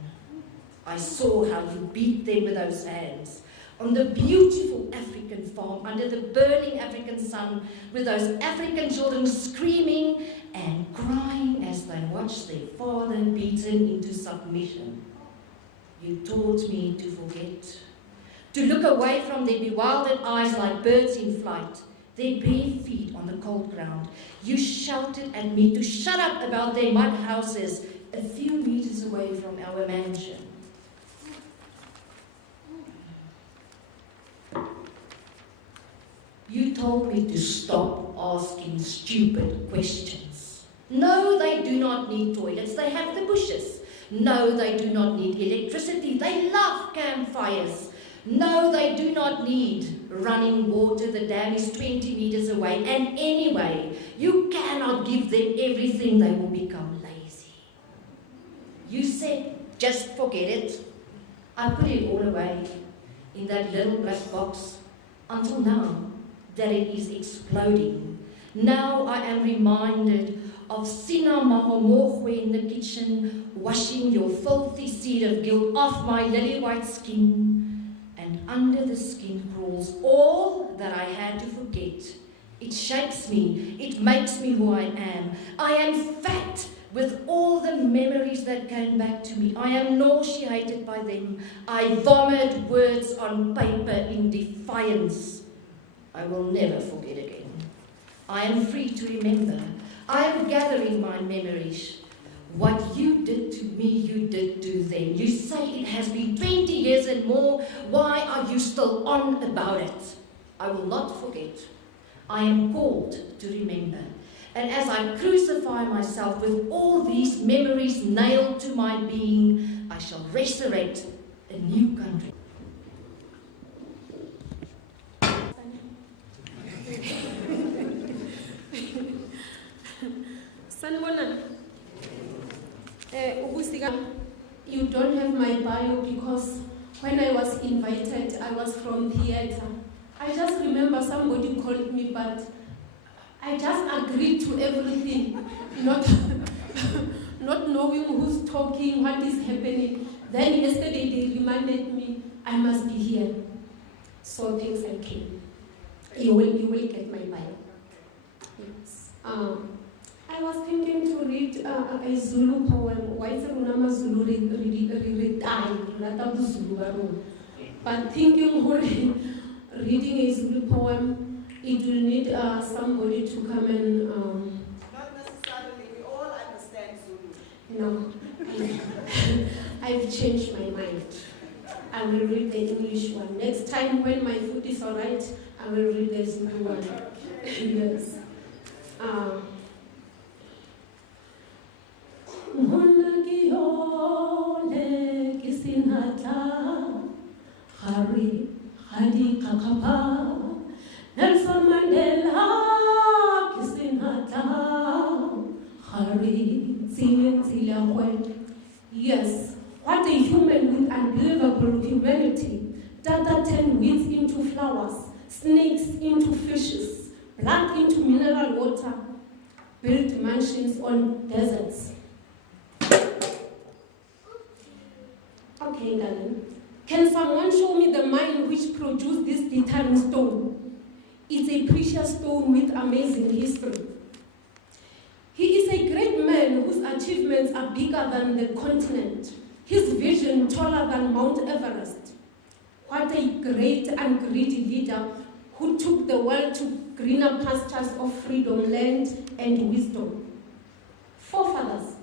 I saw how you beat them with those hands on the beautiful African farm under the burning African sun with those African children screaming and crying as they watched their father beaten into submission. You taught me to forget, to look away from their bewildered eyes like birds in flight, their bare feet on the cold ground. You shouted at me to shut up about their mud houses, a a few meters away from our mansion. You told me to stop asking stupid questions. No, they do not need toilets, they have the bushes. No, they do not need electricity, they love campfires. No, they do not need running water, the dam is 20 meters away. And anyway, you cannot give them everything, they will become lazy. You said, just forget it. I put it all away in that little black box until now that it is exploding. Now I am reminded of Sina Mahomogwe in the kitchen, washing your filthy seed of guilt off my lily white skin. And under the skin crawls all that I had to forget. It shapes me, it makes me who I am. I am fat with all the memories that came back to me. I am nauseated by them. I vomit words on paper in defiance. I will never forget again. I am free to remember. I am gathering my memories. What you did to me, you did to them. You say it has been 20 years and more. Why are you still on about it? I will not forget. I am called to remember. And as I crucify myself with all these memories nailed to my being, I shall resurrect a new country. Sanibonani. You don't have my bio because when I was invited, I was from theatre. I just remember somebody called me, but I just agreed to everything, not knowing who's talking, what is happening. Then yesterday they reminded me I must be here. So things I came. You will get my bio. Yes. I was thinking to read a Zulu poem. Zulu but thinking reading a Zulu poem, it will need somebody to come and... Not necessarily, we all understand Zulu. No, I've changed my mind. I will read the English one. Next time when my food is alright, I will read the Zulu one. Yes. Nelson Mandela, yes, what a human with unbelievable humanity. Dada turned weeds into flowers, snakes into fishes, blood into mineral water, built mansions on deserts. Okay, darling. Can someone show me the mine which produced this deterring stone? It's a precious stone with amazing history. He is a great man whose achievements are bigger than the continent, his vision taller than Mount Everest. What a great and greedy leader who took the world to greener pastures of freedom, land, and wisdom. Forefathers,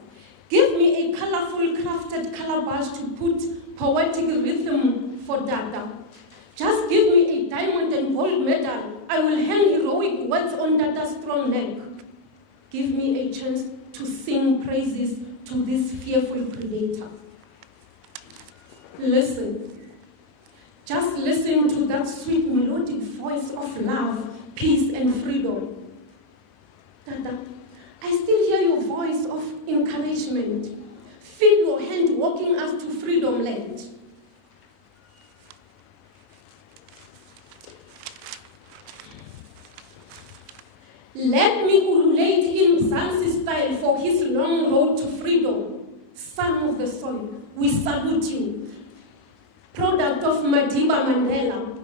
give me a colorful crafted calabash to put poetic rhythm for Dada. Just give me a diamond and gold medal. I will hang heroic words on Dada's strong neck. Give me a chance to sing praises to this fearful creator. Listen. Just listen to that sweet melodic voice of love, peace, and freedom. Dada, I still hear your voice of encouragement. Feel your hand walking us to freedom land. Let me ululate in Mzansi style for his long road to freedom. Son of the soil, we salute you. Product of Madiba Mandela.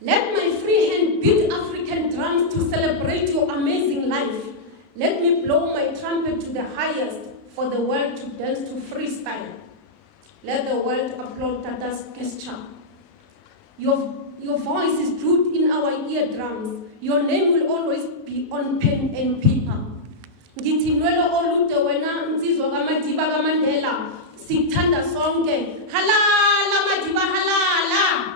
Let my free hand beat African drums to celebrate your amazing life. Let me blow my trumpet to the highest for the world to dance to freestyle. Let the world applaud Dada's gesture. Your voice is brewed in our eardrums. Your name will always be on pen and paper. Ngithi nwelo olude wena nsizwa kaMadiba kaMandela Sithanda sonke. Halala Madiba halala.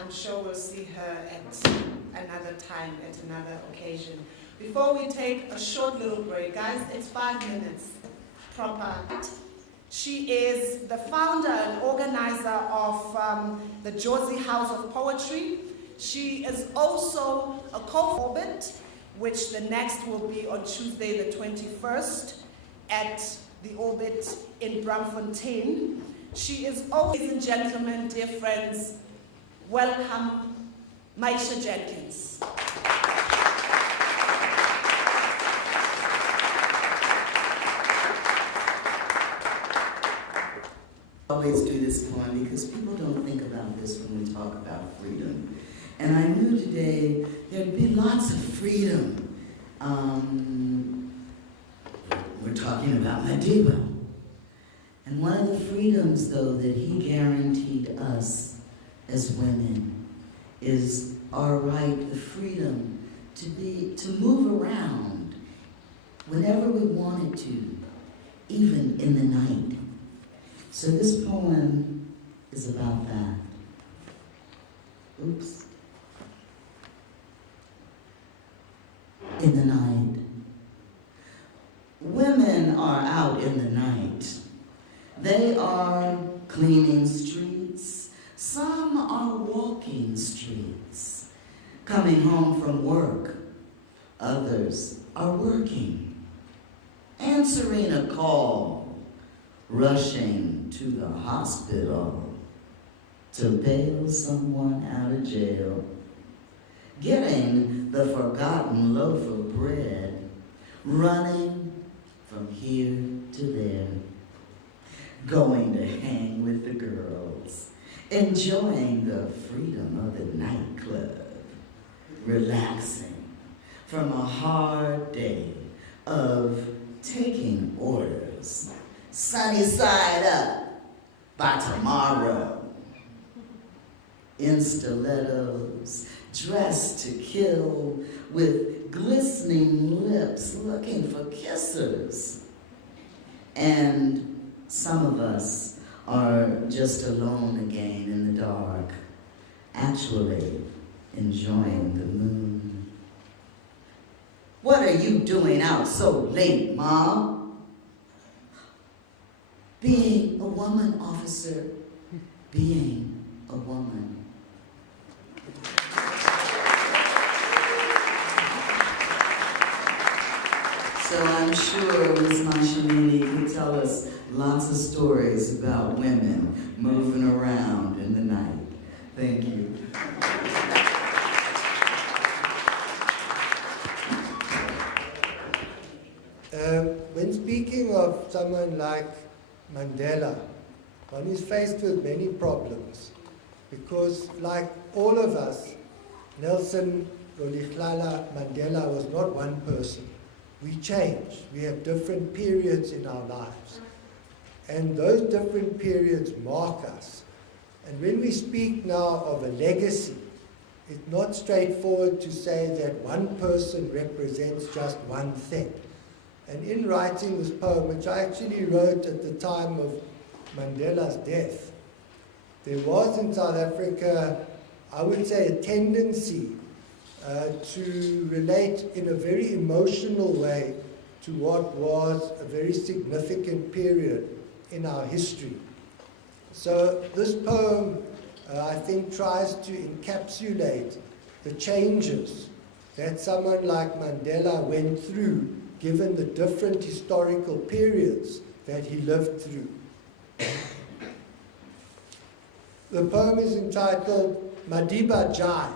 I'm sure we'll see her at another time, at another occasion. Before we take a short little break, guys, it's 5 minutes proper. She is the founder and organizer of the Josie House of Poetry. She is also a co-orbit, which the next will be on Tuesday the 21st at the Orbit in Braamfontein. She is also, ladies and gentlemen, dear friends, welcome Maisha Jenkins. I always do this poem because people don't think about this when we talk about freedom. And I knew today there'd be lots of freedom. We're talking about Madiba. And one of the freedoms, though, that he guaranteed us as women is our right, the freedom to move around whenever we wanted to, even in the night. So this poem is about that. Oops. In the night. Women are out in the night. They are cleaning streets. Some are walking streets, coming home from work. Others are working, answering a call, rushing to the hospital to bail someone out of jail, getting the forgotten loaf of bread, running from here to there, going to hang with the girls, enjoying the freedom of the nightclub, relaxing from a hard day of taking orders, sunny side up by tomorrow, in stilettos, dressed to kill, with glistening lips looking for kissers. And some of us are just alone again in the dark, actually enjoying the moon. What are you doing out so late, Mom? Being a woman, officer, being a woman. So I'm sure Ms. Mashamini can tell us lots of stories about women moving around in the night. Thank you. When speaking of someone like Mandela, one is faced with many problems because, like all of us, Nelson Mandela was not one person. We change. We have different periods in our lives. And those different periods mark us. And when we speak now of a legacy, it's not straightforward to say that one person represents just one thing. And in writing this poem, which I actually wrote at the time of Mandela's death, there was in South Africa, I would say, a tendency to relate in a very emotional way to what was a very significant period in our history. So this poem, I think, tries to encapsulate the changes that someone like Mandela went through, given the different historical periods that he lived through. The poem is entitled Madiba Jive.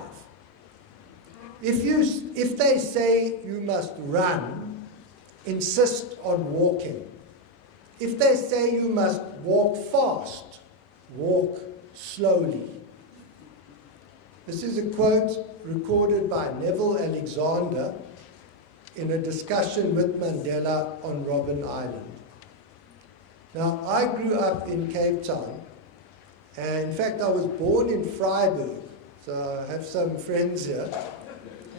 If they say you must run, insist on walking. If they say you must walk fast, walk slowly. This is a quote recorded by Neville Alexander in a discussion with Mandela on Robben Island. Now, I grew up in Cape Town, and in fact I was born in Vryburg, So I have some friends here.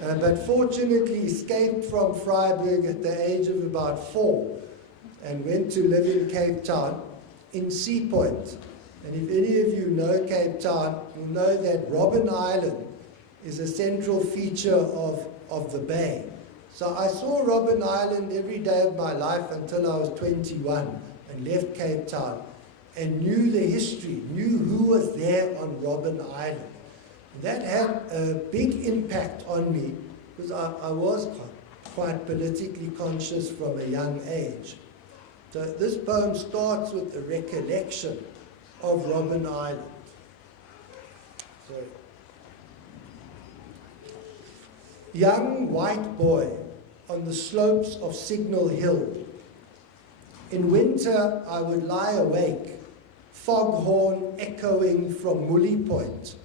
But fortunately escaped from Freiburg at the age of about 4 and went to live in Cape Town in Sea Point. And if any of you know Cape Town, you'll know that Robben Island is a central feature of the bay. So I saw Robben Island every day of my life until I was 21 and left Cape Town and knew the history, knew who was there on Robben Island. That had a big impact on me because I was quite politically conscious from a young age. So this poem starts with the recollection of Robben Island. Sorry. Young white boy on the slopes of Signal Hill. In winter I would lie awake, foghorn echoing from Mully Point,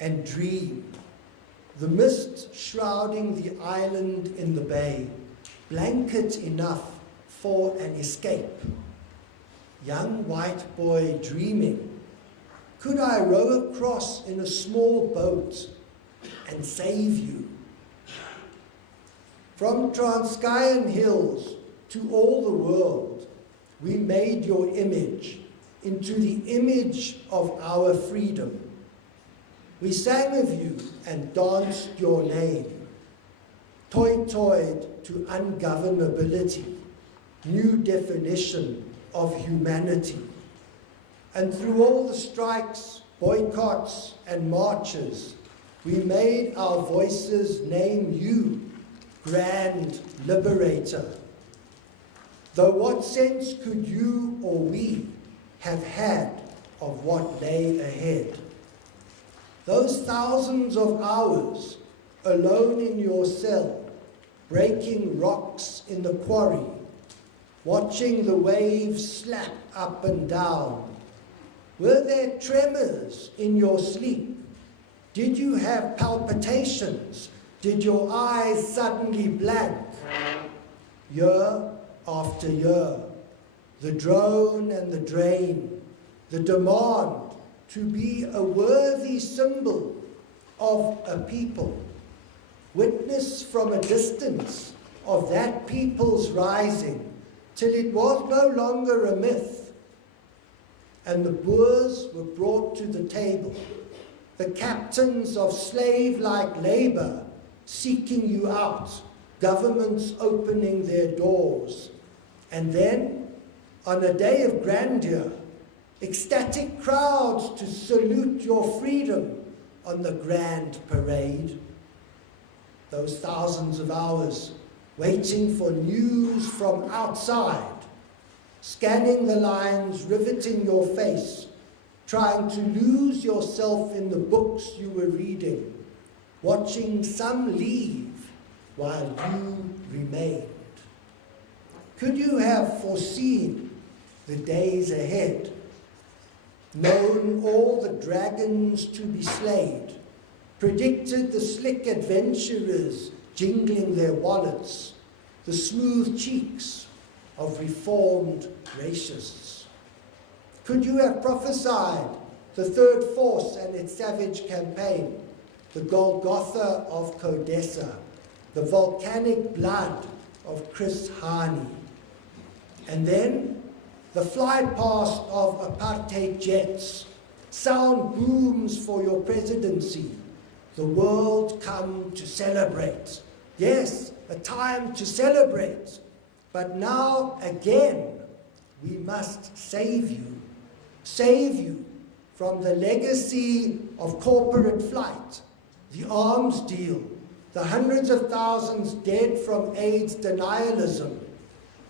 and dream, the mist shrouding the island in the bay, blanket enough for an escape. Young white boy dreaming, could I row across in a small boat and save you? From Transkeian hills to all the world, we made your image into the image of our freedom. We sang of you and danced your name, toy-toyed to ungovernability, new definition of humanity. And through all the strikes, boycotts, and marches, we made our voices name you, grand liberator. Though what sense could you or we have had of what lay ahead? Those thousands of hours alone in your cell, breaking rocks in the quarry, watching the waves slap up and down. Were there tremors in your sleep? Did you have palpitations? Did your eyes suddenly blank? Year after year, the drone and the drain, the demand to be a worthy symbol of a people, witness from a distance of that people's rising, till it was no longer a myth, and the Boers were brought to the table, the captains of slave-like labor seeking you out, governments opening their doors, and then, on a day of grandeur, ecstatic crowds to salute your freedom on the grand parade. Those thousands of hours waiting for news from outside, scanning the lines, riveting your face, trying to lose yourself in the books you were reading, watching some leave while you remained. Could you have foreseen the days ahead, known all the dragons to be slayed, predicted the slick adventurers jingling their wallets, the smooth cheeks of reformed racists? Could you have prophesied the Third Force and its savage campaign, the Golgotha of Codessa, the volcanic blood of Chris Hani, and then the fly past of apartheid jets, sound booms for your presidency, the world come to celebrate. Yes, a time to celebrate, but now again we must save you from the legacy of corporate flight, the arms deal, the hundreds of thousands dead from AIDS denialism,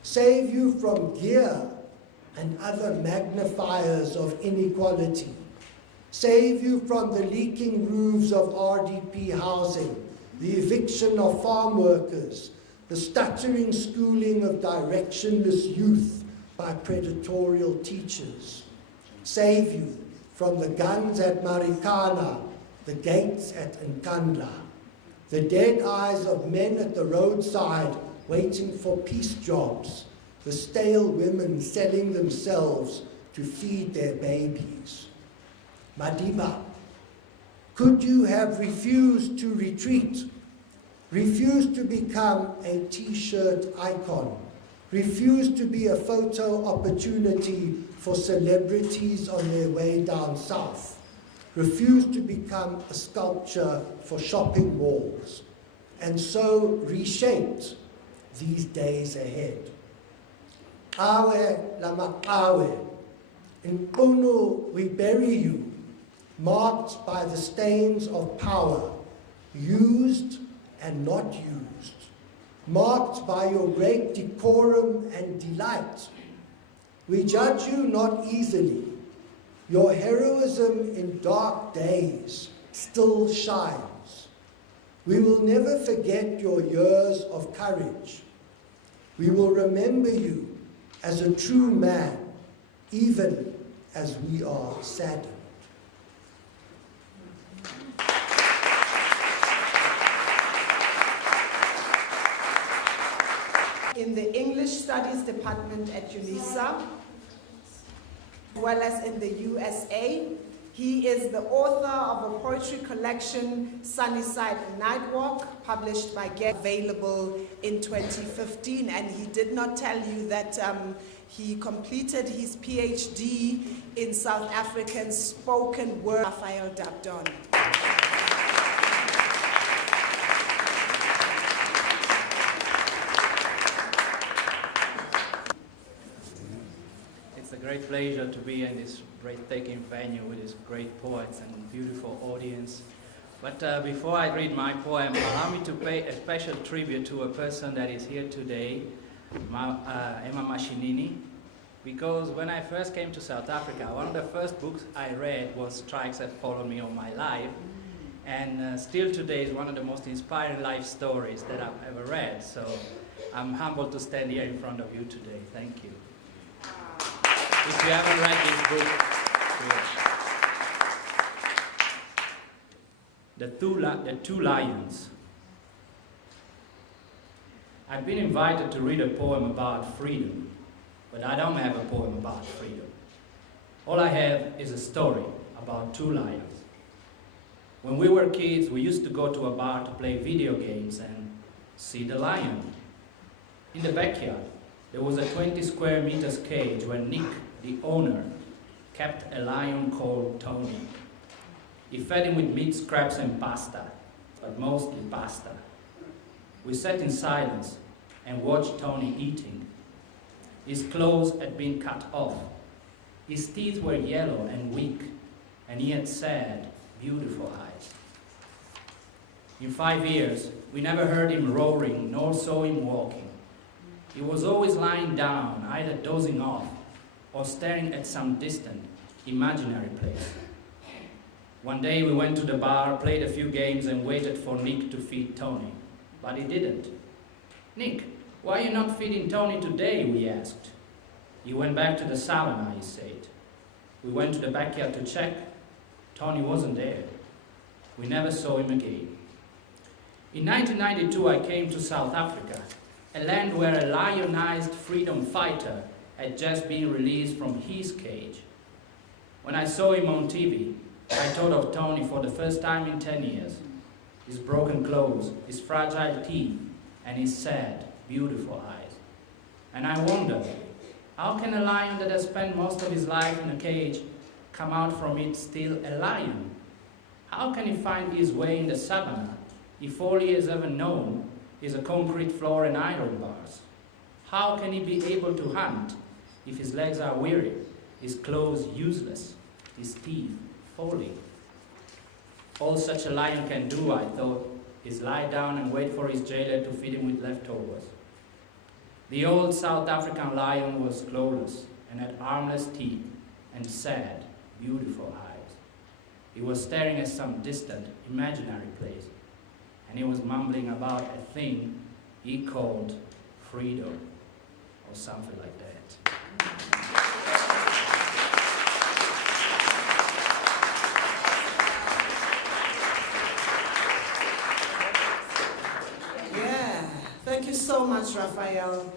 save you from gear and other magnifiers of inequality, save you from the leaking roofs of RDP housing, the eviction of farm workers, the stuttering schooling of directionless youth by predatorial teachers, save you from the guns at Marikana, the gates at Nkandla, the dead eyes of men at the roadside waiting for peace jobs, the stale women selling themselves to feed their babies. Madiba, Could you have refused to retreat, refused to become a t-shirt icon, refused to be a photo opportunity for celebrities on their way down south, refused to become a sculpture for shopping malls, and so reshaped these days ahead? Awe lamakawe, in Qunu we bury you, marked by the stains of power, used and not used, marked by your great decorum and delight. We judge you not easily. Your heroism in dark days still shines. We will never forget your years of courage. We will remember you as a true man, even as we are saddened. In the English Studies Department at UNISA, as well as in the USA. He is the author of a poetry collection, Sunnyside Nightwalk, published by Get, available in 2015. And he did not tell you that he completed his PhD in South African spoken word. Raphael Dabdon. It's a great pleasure to be in this breathtaking venue with these great poets and beautiful audience. But before I read my poem, allow me to pay a special tribute to a person that is here today, Emma Mashinini, because when I first came to South Africa, one of the first books I read was Strikes Have Followed Me All My Life, and still today is one of the most inspiring life stories that I've ever read. So I'm humbled to stand here in front of you today. Thank you. If you haven't read this book, The Two Lions. I've been invited to read a poem about freedom, but I don't have a poem about freedom. All I have is a story about two lions. When we were kids, we used to go to a bar to play video games and see the lion. In the backyard, there was a 20 square meters cage where Nick, the owner, kept a lion called Tony. He fed him with meat scraps and pasta, but mostly pasta. We sat in silence and watched Tony eating. His clothes had been cut off. His teeth were yellow and weak, and he had sad, beautiful eyes. In 5 years, we never heard him roaring nor saw him walking. He was always lying down, either dozing off or staring at some distant, imaginary place. One day we went to the bar, played a few games and waited for Nick to feed Tony, but he didn't. "Nick, why are you not feeding Tony today?" we asked. "He went back to the sauna," he said. We went to the backyard to check. Tony wasn't there. We never saw him again. In 1992 I came to South Africa, a land where a lionized freedom fighter had just been released from his cage. When I saw him on TV, I thought of Tony for the first time in 10 years. His broken clothes, his fragile teeth, and his sad, beautiful eyes. And I wondered, how can a lion that has spent most of his life in a cage come out from it still a lion? How can he find his way in the savannah if all he has ever known is a concrete floor and iron bars? How can he be able to hunt if his legs are weary, his clothes useless, his teeth falling? All such a lion can do, I thought, is lie down and wait for his jailer to feed him with leftovers. The old South African lion was clawless and had armless teeth and sad, beautiful eyes. He was staring at some distant, imaginary place, and he was mumbling about a thing he called freedom, or something like that. Thank you so much, Raphael.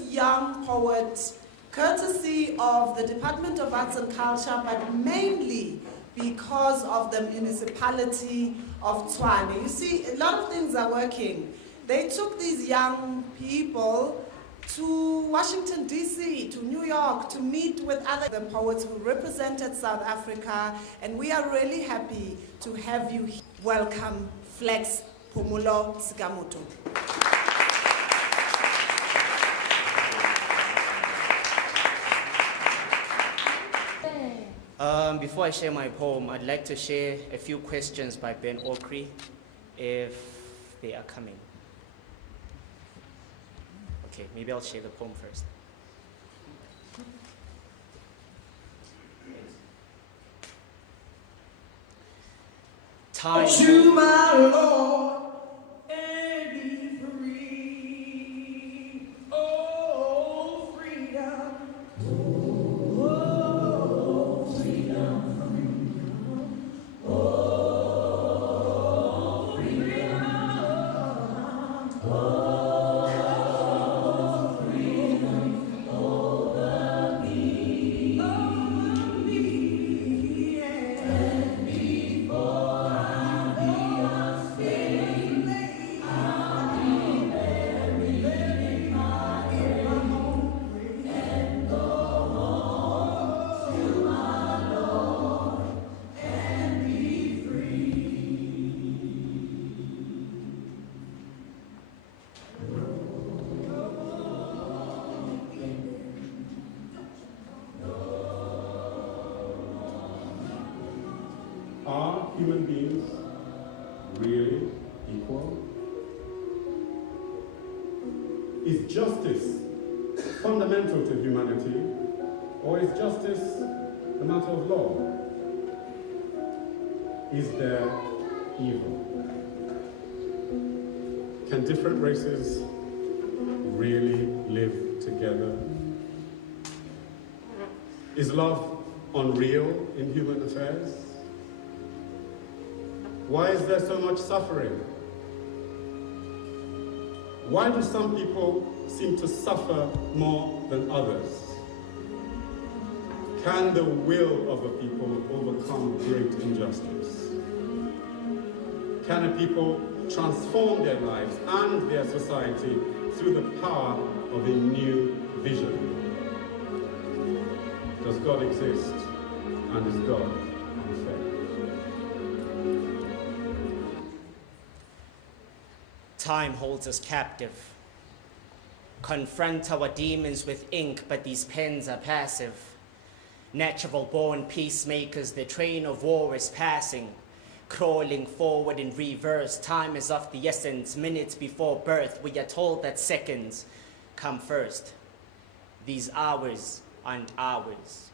Young poet, courtesy of the Department of Arts and Culture, but mainly because of the municipality of Tshwane. You see, a lot of things are working. They took these young people to Washington, D.C., to New York, to meet with other poets who represented South Africa, and we are really happy to have you here. Welcome, Flex Phumulo Sikamoto. Before I share my poem, I'd like to share a few questions by Ben Okri, if they are coming. Okay, maybe I'll share the poem first. Time. To my Lord and be free. Oh, freedom. Oh, freedom. Oh, freedom. Oh, freedom over me. Over me. And before Are human beings really equal? Is justice fundamental to humanity, or is justice a matter of law? Is there evil? Can different races really live together? Is love unreal in human affairs? Why is there so much suffering? Why do some people seem to suffer more than others? Can the will of a people overcome great injustice? Can a people transform their lives and their society through the power of a new vision? Does God exist, and is God unfair? Time holds us captive. Confront our demons with ink, but these pens are passive. Natural-born peacemakers, the train of war is passing. Crawling forward in reverse, time is of the essence. Minutes before birth, we are told that seconds come first. These hours aren't ours.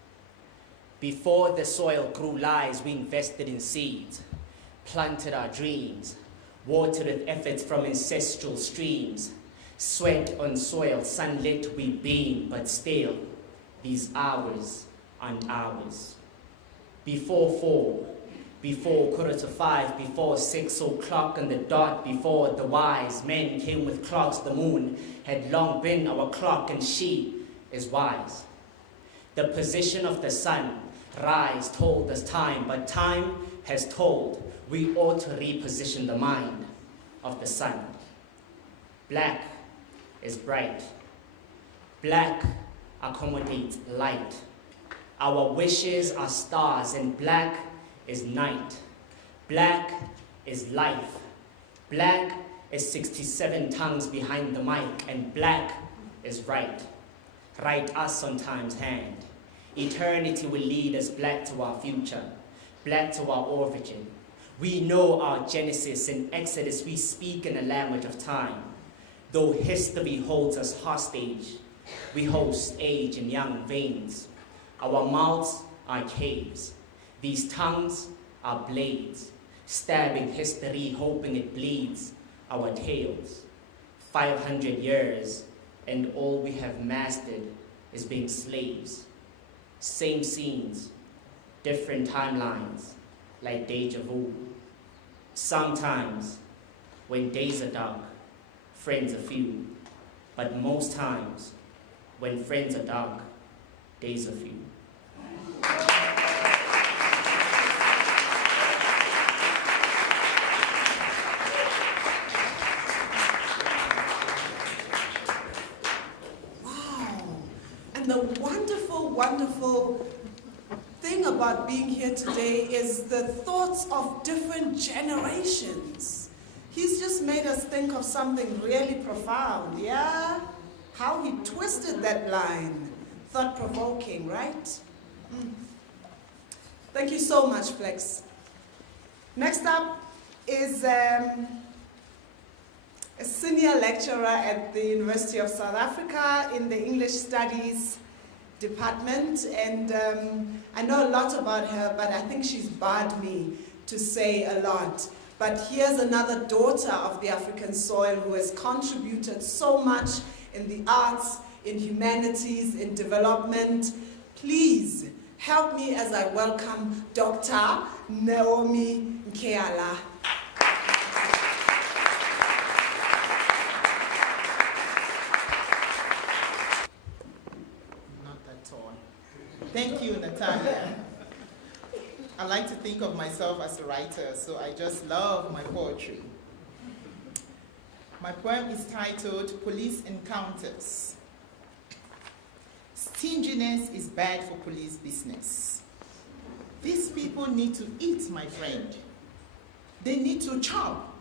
Before the soil grew lies, we invested in seeds, planted our dreams, watered with efforts from ancestral streams. Sweat on soil, sunlit we beam, but still, these hours aren't ours. Before 4, before 4:45, before 6 o'clock on the dot, before the wise men came with clocks, the moon had long been our clock, and she is wise. The position of the sun, rise, told us time, but time has told we ought to reposition the mind of the sun. Black is bright. Black accommodates light. Our wishes are stars, and black is night. Black is life. Black is 67 tongues behind the mic, and black is right. Write us on time's hand. Eternity will lead us black to our future, black to our origin. We know our Genesis. In Exodus, we speak in a language of time. Though history holds us hostage, we host age in young veins. Our mouths are caves. These tongues are blades, stabbing history, hoping it bleeds. Our tales, 500 years, and all we have mastered is being slaves. Same scenes, different timelines, like deja vu. Sometimes, when days are dark, friends are few. But most times, when friends are dark, days are few. wonderful thing about being here today is the thoughts of different generations. He's just made us think of something really profound, yeah? How he twisted that line. Thought-provoking, right? Thank you so much, Flex. Next up is a senior lecturer at the University of South Africa in the English Studies department, and I know a lot about her, but I think she's barred me to say a lot. But here's another daughter of the African soil who has contributed so much in the arts, in humanities, in development. Please help me as I welcome Dr. Naomi Nkeala. Not that tall. Thank you, Natalia. I like to think of myself as a writer, so I just love my poetry. My poem is titled Police Encounters. Stinginess is bad for police business. These people need to eat, my friend. They need to chop.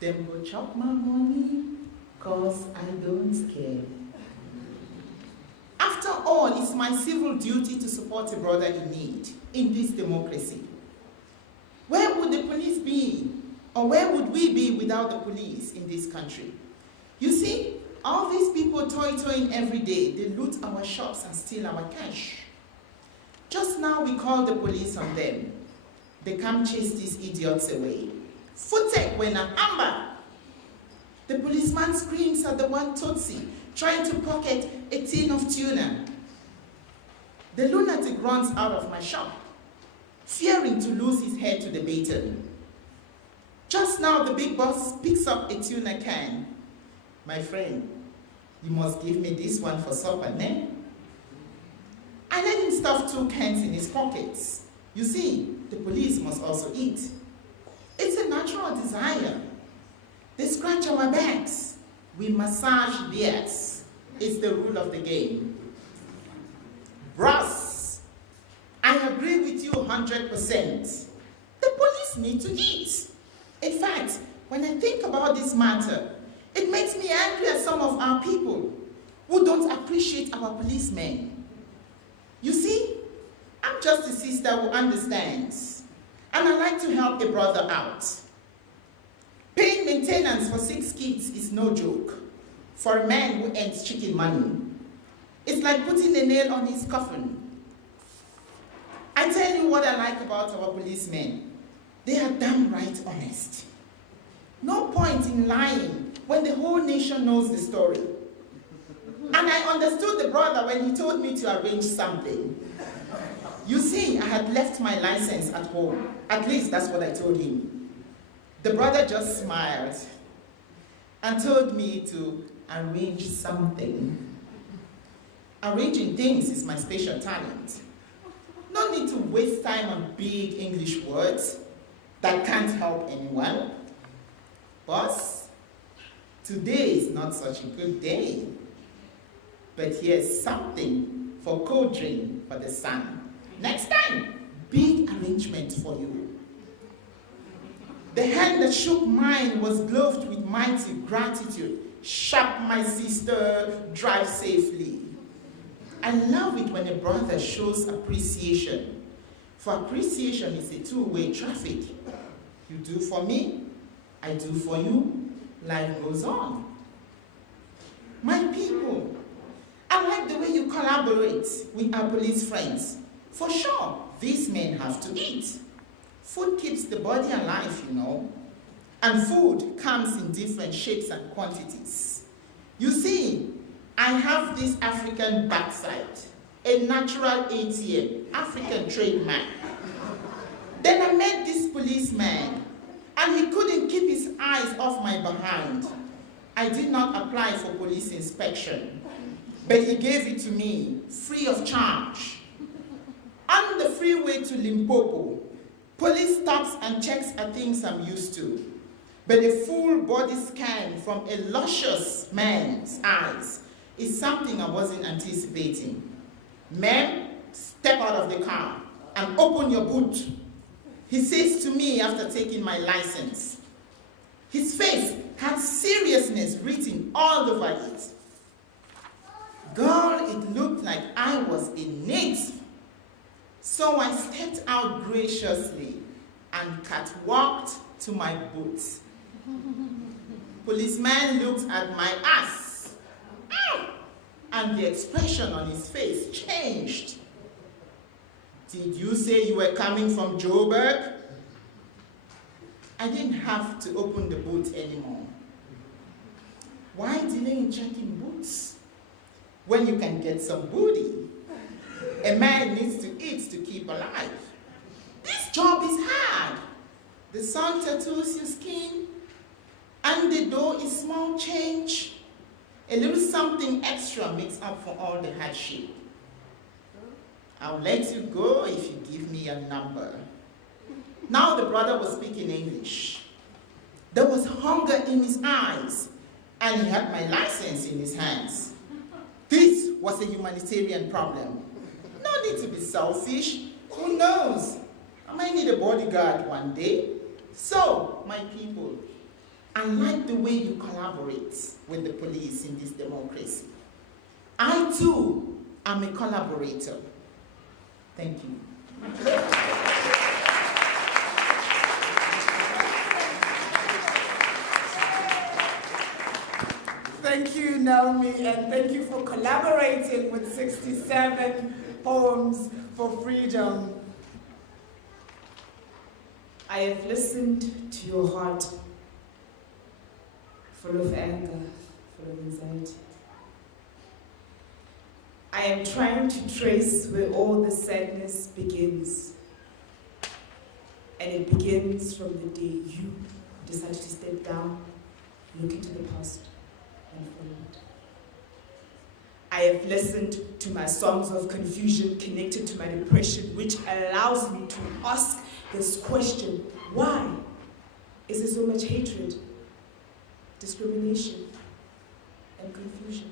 Them go chop my money, cause I don't care. After all, it's my civil duty to support a brother in need in this democracy. Where would the police be? Or where would we be without the police in this country? You see, all these people toy-toying every day, they loot our shops and steal our cash. Just now we called the police on them. They come chase these idiots away. Footek when a amber. The policeman screams at the one Tutsi, trying to pocket a tin of tuna. The lunatic runs out of my shop, fearing to lose his head to the baton. Just now the big boss picks up a tuna can. My friend, you must give me this one for supper, ne? I let him stuff 2 cans in his pockets. You see, the police must also eat. It's a natural desire. They scratch our backs. We massage theirs. It's the rule of the game. Brass, I agree with you 100%. The police need to eat. In fact, when I think about this matter, it makes me angry at some of our people who don't appreciate our policemen. You see, I'm just a sister who understands, and I like to help a brother out. Paying maintenance for 6 kids is no joke for a man who earns chicken money. It's like putting a nail on his coffin. I tell you what I like about our policemen. They are damn right honest. No point in lying when the whole nation knows the story. And I understood the brother when he told me to arrange something. You see, I had left my license at home. At least that's what I told him. The brother just smiled and told me to arrange something. Arranging things is my special talent. No need to waste time on big English words that can't help anyone. Boss, today is not such a good day. But here's something for cold drink for the sun. Next time, big arrangement for you. The hand that shook mine was gloved with mighty gratitude. Sharp, my sister, drive safely. I love it when a brother shows appreciation. For appreciation is a two-way traffic. You do for me, I do for you, life goes on. My people, I like the way you collaborate with our police friends. For sure, these men have to eat. Food keeps the body alive, you know. And food comes in different shapes and quantities. You see, I have this African backside, a natural ATM, African trademark. Then I met this policeman, and he couldn't keep his eyes off my behind. I did not apply for police inspection, but he gave it to me, free of charge. On the freeway to Limpopo, police stops and checks are things I'm used to. But a full body scan from a luscious man's eyes is something I wasn't anticipating. Ma'am, step out of the car and open your boot. He says to me after taking my license. His face had seriousness written all over it. Girl, it looked like I was a native. So I stepped out graciously and catwalked to my boots. Policeman looked at my ass, and the expression on his face changed. Did you say you were coming from Joburg? I didn't have to open the boot anymore. Why delay in checking boots when you can get some booty? A man needs to eat to keep alive. This job is hard. The sun tattoos your skin, and the dough is small change. A little something extra makes up for all the hardship. I'll let you go if you give me your number. Now the brother was speaking English. There was hunger in his eyes, and he had my license in his hands. This was a humanitarian problem. No need to be selfish. Who knows? I might need a bodyguard one day. So, my people, I like the way you collaborate with the police in this democracy. I too am a collaborator. Thank you. Thank you, Naomi, and thank you for collaborating with 67 Poems for Freedom. I have listened to your heart, full of anger, full of anxiety. I am trying to trace where all the sadness begins. And it begins from the day you decide to step down, look into the past, and follow it. I have listened to my songs of confusion connected to my depression, which allows me to ask this question: why is there so much hatred, discrimination, and confusion?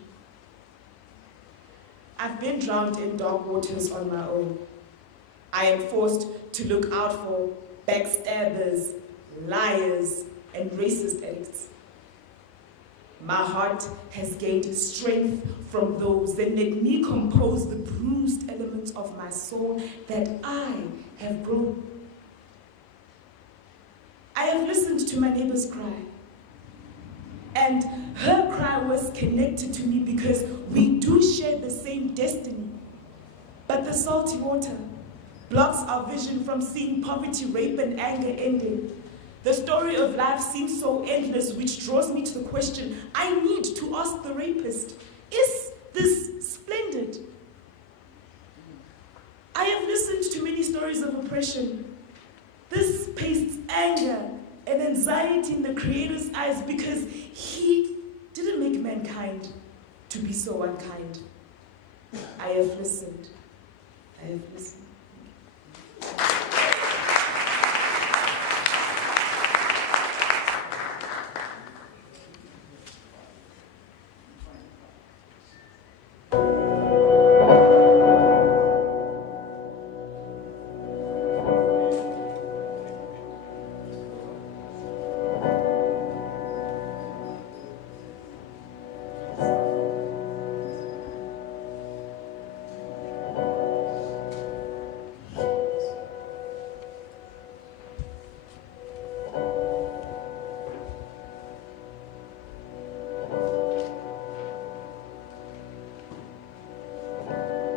I've been drowned in dark waters on my own. I am forced to look out for backstabbers, liars, and racist acts. My heart has gained strength from those that let me compose the bruised elements of my soul that I have grown. I have listened to my neighbor's cry, and her cry was connected to me because we do share the same destiny. But the salty water blocks our vision from seeing poverty, rape, and anger ending. The story of life seems so endless, which draws me to the question I need to ask the rapist: is this splendid? I have listened to many stories of oppression. This pastes anger and anxiety in the Creator's eyes because He didn't make mankind to be so unkind. I have listened. I have listened.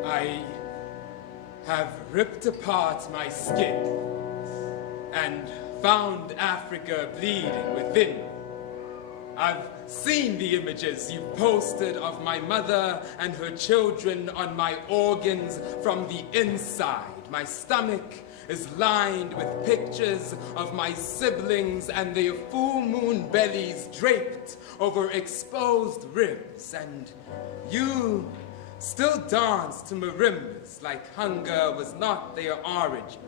I have ripped apart my skin and found Africa bleeding within. I've seen the images you posted of my mother and her children on my organs from the inside. My stomach is lined with pictures of my siblings and their full moon bellies draped over exposed ribs, and you still dance to marimbas like hunger was not their origin.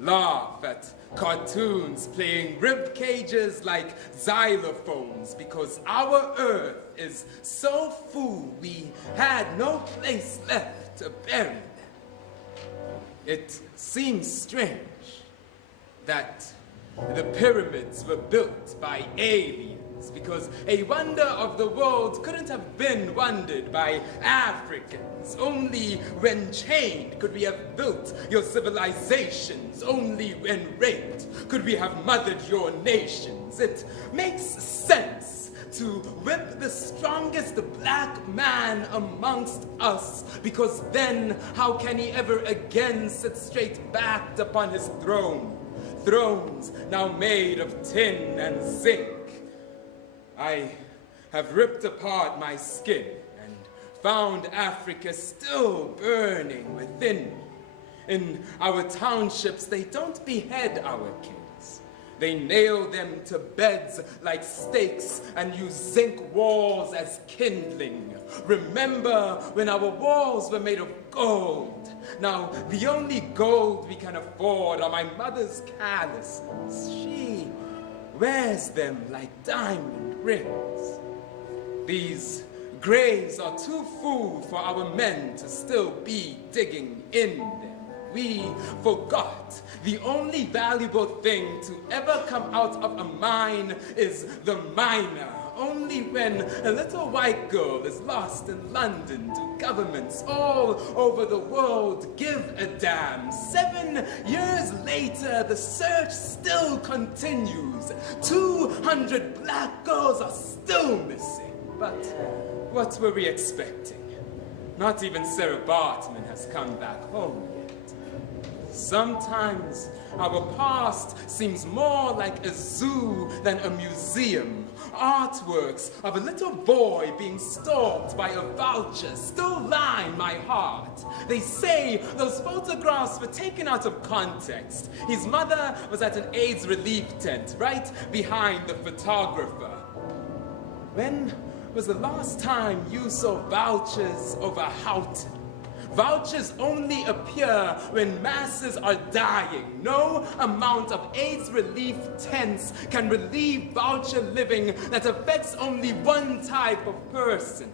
Laugh at cartoons playing rib cages like xylophones because our earth is so full we had no place left to bury them. It seems strange that the pyramids were built by aliens, because a wonder of the world couldn't have been wondered by Africans. Only when chained could we have built your civilizations. Only when raped could we have mothered your nations. It makes sense to whip the strongest black man amongst us, because then how can he ever again sit straight-backed upon his throne? Thrones now made of tin and zinc. I have ripped apart my skin and found Africa still burning within me. In our townships, they don't behead our kings. They nail them to beds like stakes and use zinc walls as kindling. Remember when our walls were made of gold? Now, the only gold we can afford are my mother's calluses. She wears them like diamond rings. These graves are too full for our men to still be digging in them. We forgot the only valuable thing to ever come out of a mine is the miner. Only when a little white girl is lost in London do governments all over the world give a damn. 7 years later, the search still continues. 200 black girls are still missing. But what were we expecting? Not even Sarah Bartman has come back home yet. Sometimes our past seems more like a zoo than a museum. Artworks of a little boy being stalked by a vulture still line my heart. They say those photographs were taken out of context. His mother was at an AIDS relief tent right behind the photographer. When was the last time you saw vultures over Houghton? Vultures only appear when masses are dying. No amount of AIDS relief tents can relieve vulture living that affects only one type of person.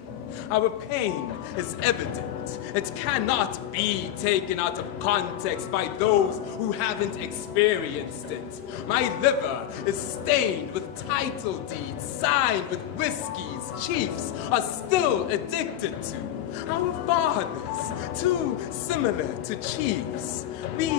Our pain is evident. It cannot be taken out of context by those who haven't experienced it. My liver is stained with title deeds signed with whiskies chiefs are still addicted to. Our fathers, too similar to chiefs. We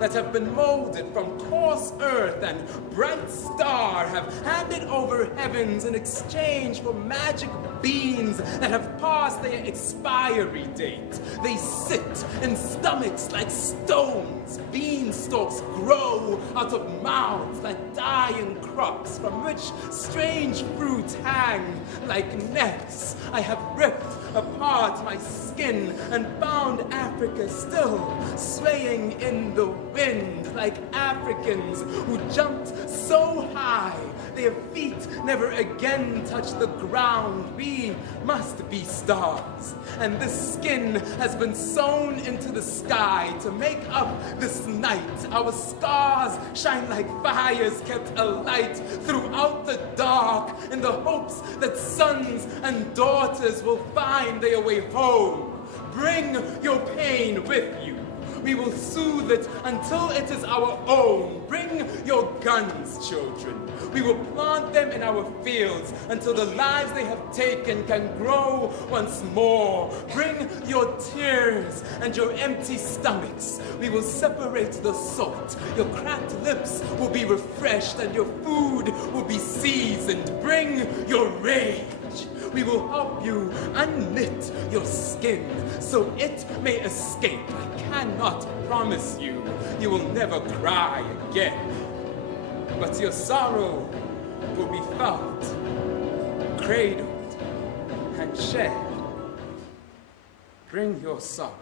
that have been molded from coarse earth and bright star have handed over heavens in exchange for magic beans that have passed their expiry date. They sit in stomachs like stones. Beanstalks grow out of mouths like dying crops from which strange fruit hang like nets. I have ripped apart my skin and found Africa still swaying in the wind like Africans who jumped so high their feet never again touch the ground. We must be stars, and this skin has been sewn into the sky to make up this night. Our scars shine like fires kept alight throughout the dark in the hopes that sons and daughters will find their way home. Bring your pain with you. We will soothe it until it is our own. Bring your guns, children. We will plant them in our fields until the lives they have taken can grow once more. Bring your tears and your empty stomachs. We will separate the salt. Your cracked lips will be refreshed and your food will be seasoned. Bring your rage. We will help you unknit your skin so it may escape. I cannot promise you you will never cry again, but your sorrow will be felt, cradled, and shared. Bring your sorrow.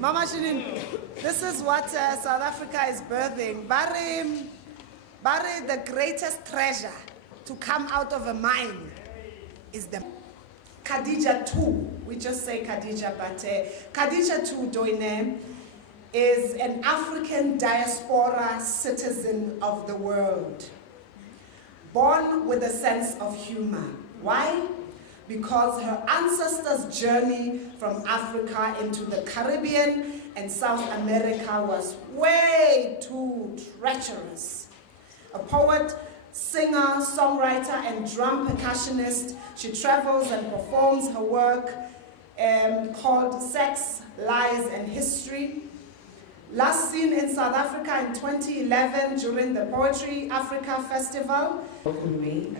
Mama Shinin, this is what South Africa is birthing. Barry, the greatest treasure to come out of a mine is the... Khadija Tu, we just say Khadija, but Khadija Tu Doine is an African diaspora citizen of the world, born with a sense of humor. Why? Because her ancestors' journey from Africa into the Caribbean and South America was way too treacherous. A poet, singer, songwriter, and drum percussionist, she travels and performs her work called Sex, Lies, and History. Last seen in South Africa in 2011 during the Poetry Africa Festival. Welcome me,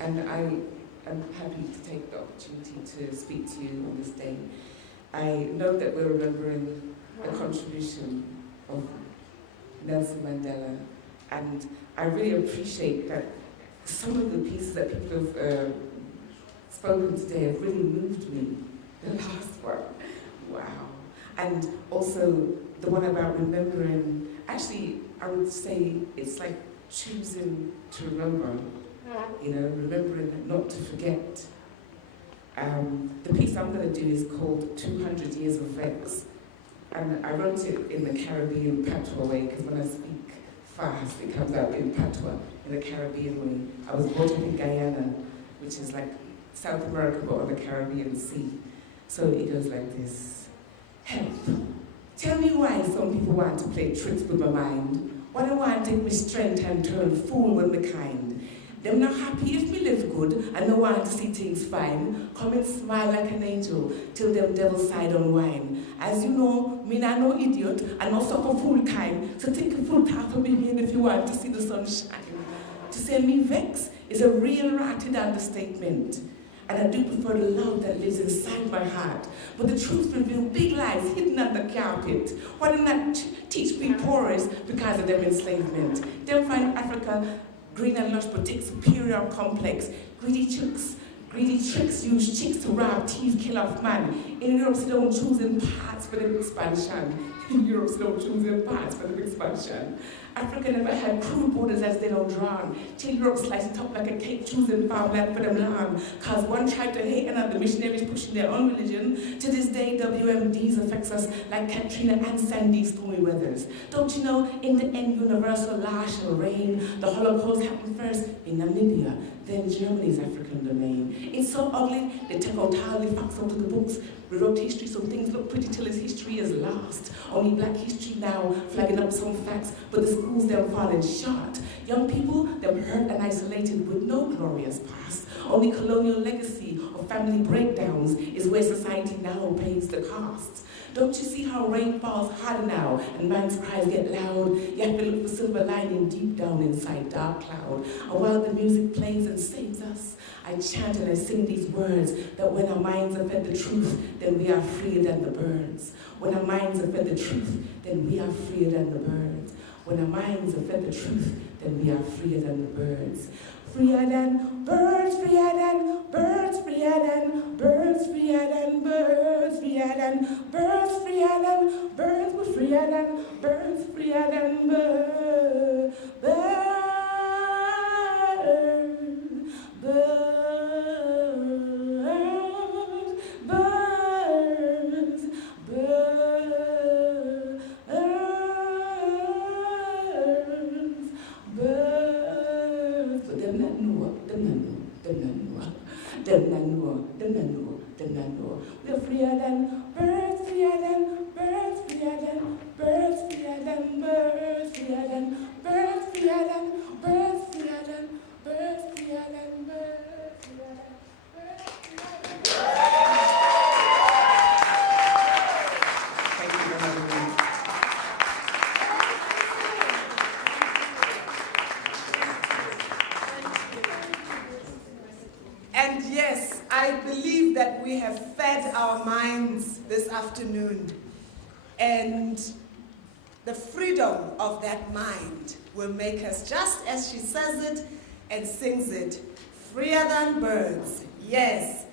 and I'm happy to take the opportunity to speak to you on this day. I know that we're remembering the contribution of Nelson Mandela, and I really appreciate that some of the pieces that people have spoken today have really moved me. The last one, wow. And also the one about remembering, actually I would say it's like choosing to remember, you know, remembering not to forget. The piece I'm going to do is called 200 Years of Vex, and I wrote it in the Caribbean patois way, because when I speak fast it comes out in patois, in the Caribbean way. I was brought up in Guyana, which is like South America but on the Caribbean Sea. So it goes like this. Help. Tell me why some people want to play tricks with my mind. Why they want to take my strength and turn fool with my kind. Them not happy if me live good and no want to see things fine. Come and smile like an angel till them devil side unwind. As you know, me not no idiot and no suffer fool kind. So take a full half of me in if you want to see the sun shine. To say me vex is a real ratted understatement. And I do prefer the love that lives inside my heart. But the truth reveals big lies hidden under the carpet. Why do not teach me poorest because of them enslavement? Them find Africa green and lush but take superior and complex. Greedy tricks use chicks to rob, thief, kill off man. In Europe, they don't choose in parts for the expansion. In Europe, they don't choose in parts for the expansion. Africa never had crude borders as they don't drown. Till Europe sliced it up like a cake, choosing farmland for them land. Cause one tried to hate another, missionaries pushing their own religion. To this day, WMDs affects us like Katrina and Sandy stormy weathers. Don't you know, in the end, universal law shall reign. The Holocaust happened first in Namibia, then Germany's African domain. It's so ugly, they take out all the facts out of the books. We wrote history so things look pretty till its history is lost. Only black history now, flagging up some facts, but the schools them falling short. Young people, them hurt and isolated with no glorious past. Only colonial legacy of family breakdowns is where society now pays the cost. Don't you see how rain falls harder now and man's cries get loud? You have to look for silver lining deep down inside dark cloud. And while the music plays and saves us, I chant and I sing these words that when our minds are fed the truth, then we are freer than the birds. When our minds are fed the truth, then we are freer than the birds. When our minds are fed the truth, then we are freer than the birds. Freer than birds, freer than birds, freer than birds, freer than birds, freer than birds, freer than birds, we're freer than birds, freer than birds, birds, birds, birds, birds, birds. But them not know, we're freer than birds, freer than birds, freer than birds, freer than birds, freer than birds, freer than birds, freer than birds, freer than birds, freer than Thank you for having me. And yes, I believe that we have fed our minds this afternoon. And the freedom of that mind will make us, just as she says it and sings it, freer than birds. Yes.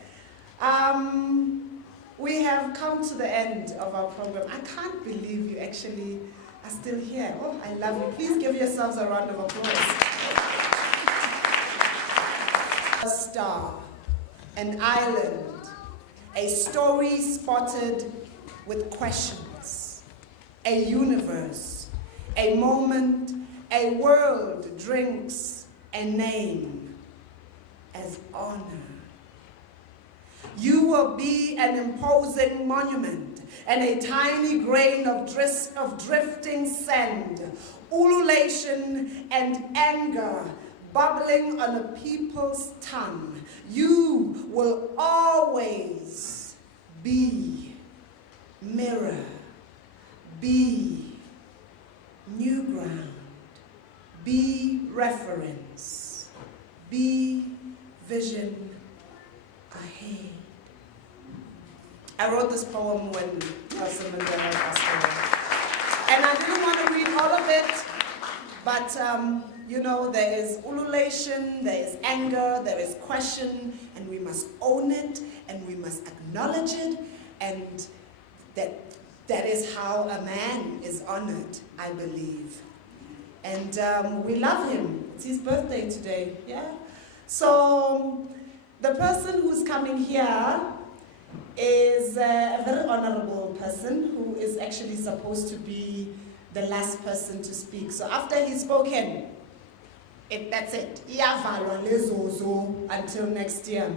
We have come to the end of our program. I can't believe you actually are still here. Oh, I love you. Please give yourselves a round of applause. A star. an island, a story spotted with questions, a universe, a moment, a world drinks a name as honor. You will be an imposing monument and a tiny grain of drifting sand, ululation and anger bubbling on a people's tongue. You will always be mirror, be new ground, be reference, be vision ahead. I wrote this poem when Nelson Mandela passed away. And I didn't want to read all of it, but you know, there is ululation, there is anger, there is question, and we must own it, and we must acknowledge it, and that is how a man is honored, I believe. And we love him. It's his birthday today, yeah? So the person who's coming here is a very honorable person who is actually supposed to be the last person to speak. So after he's spoken, that's it. Until next year.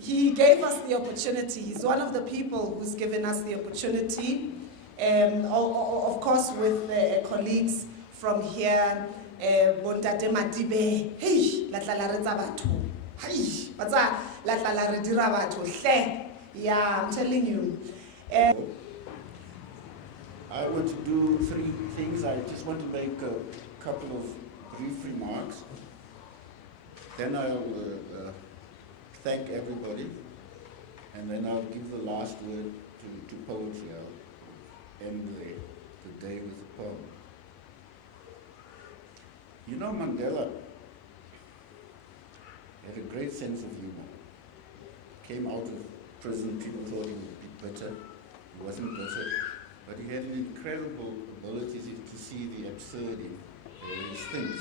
He gave us the opportunity. He's one of the people who's given us the opportunity. Of course, with colleagues from here, Bontate Madibe, hey, yeah, I'm telling you. I want to do three things. I just want to make a couple of brief remarks. Then I'll thank everybody, and then I'll give the last word to poetry. I'll end the day with a poem. You know, Mandela had a great sense of humor. Came out of prison, people thought he would be bitter. He wasn't bitter, but he had an incredible ability to see the absurdity of various things.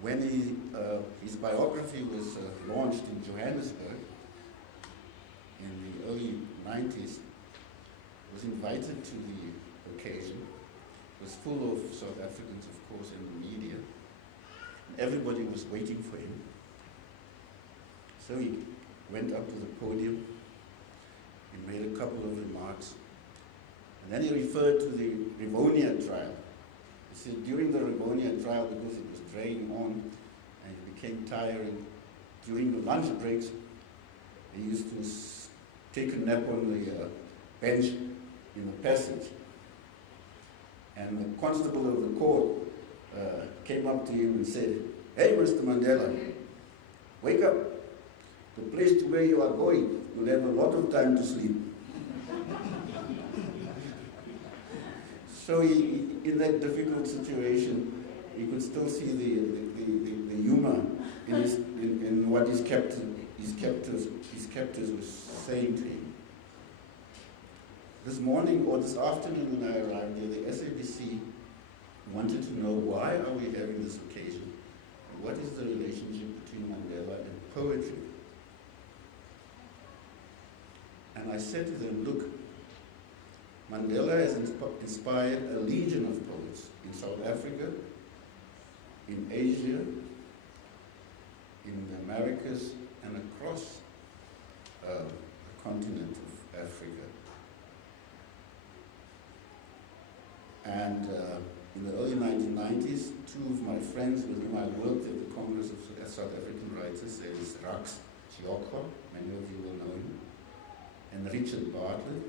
When his biography was launched in Johannesburg in the early 90s, was invited to the occasion. It was full of South Africans, of course, in the media. Everybody was waiting for him. So he went up to the podium, he made a couple of remarks, and then he referred to the Rivonia trial. He said during the Rivonia trial, because it was dragging on and it became tiring, during the lunch breaks, he used to take a nap on the bench in the passage. And the constable of the court came up to him and said, "Hey, Mr. Mandela, wake up. The place to where you are going, you'll have a lot of time to sleep." So in that difficult situation, he could still see the humor in what his captors were saying to him. This morning or this afternoon when I arrived here, the SABC wanted to know why are we having this occasion? What is the relationship between Mandela and poetry? And I said to them, look, Mandela has inspired a legion of poets in South Africa, in Asia, in the Americas, and across the continent of Africa. And in the early 1990s, two of my friends with whom I worked at the Congress of South African Writers, there is Rax Chiokwa, many of you will know him, and Richard Bartlett.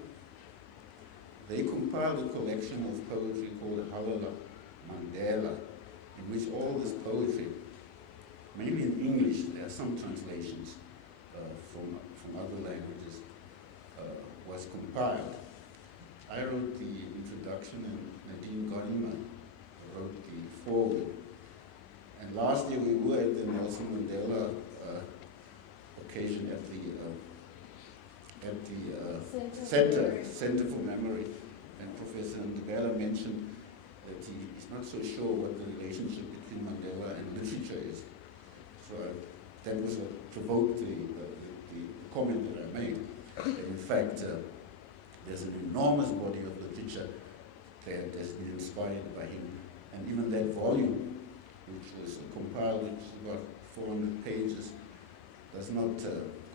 They compiled a collection of poetry called Halala Mandela, in which all this poetry, mainly in English, there are some translations from other languages, was compiled. I wrote the introduction and Nadine Godiman wrote the foreword. And last year we were at the Nelson Mandela occasion at the Center for Memory, and Professor Ndebela mentioned that he's not so sure what the relationship between Mandela and literature is. So that was what provoked the comment that I made. And in fact, there's an enormous body of literature that has been inspired by him. And even that volume, which was compiled, which is about 400 pages, does not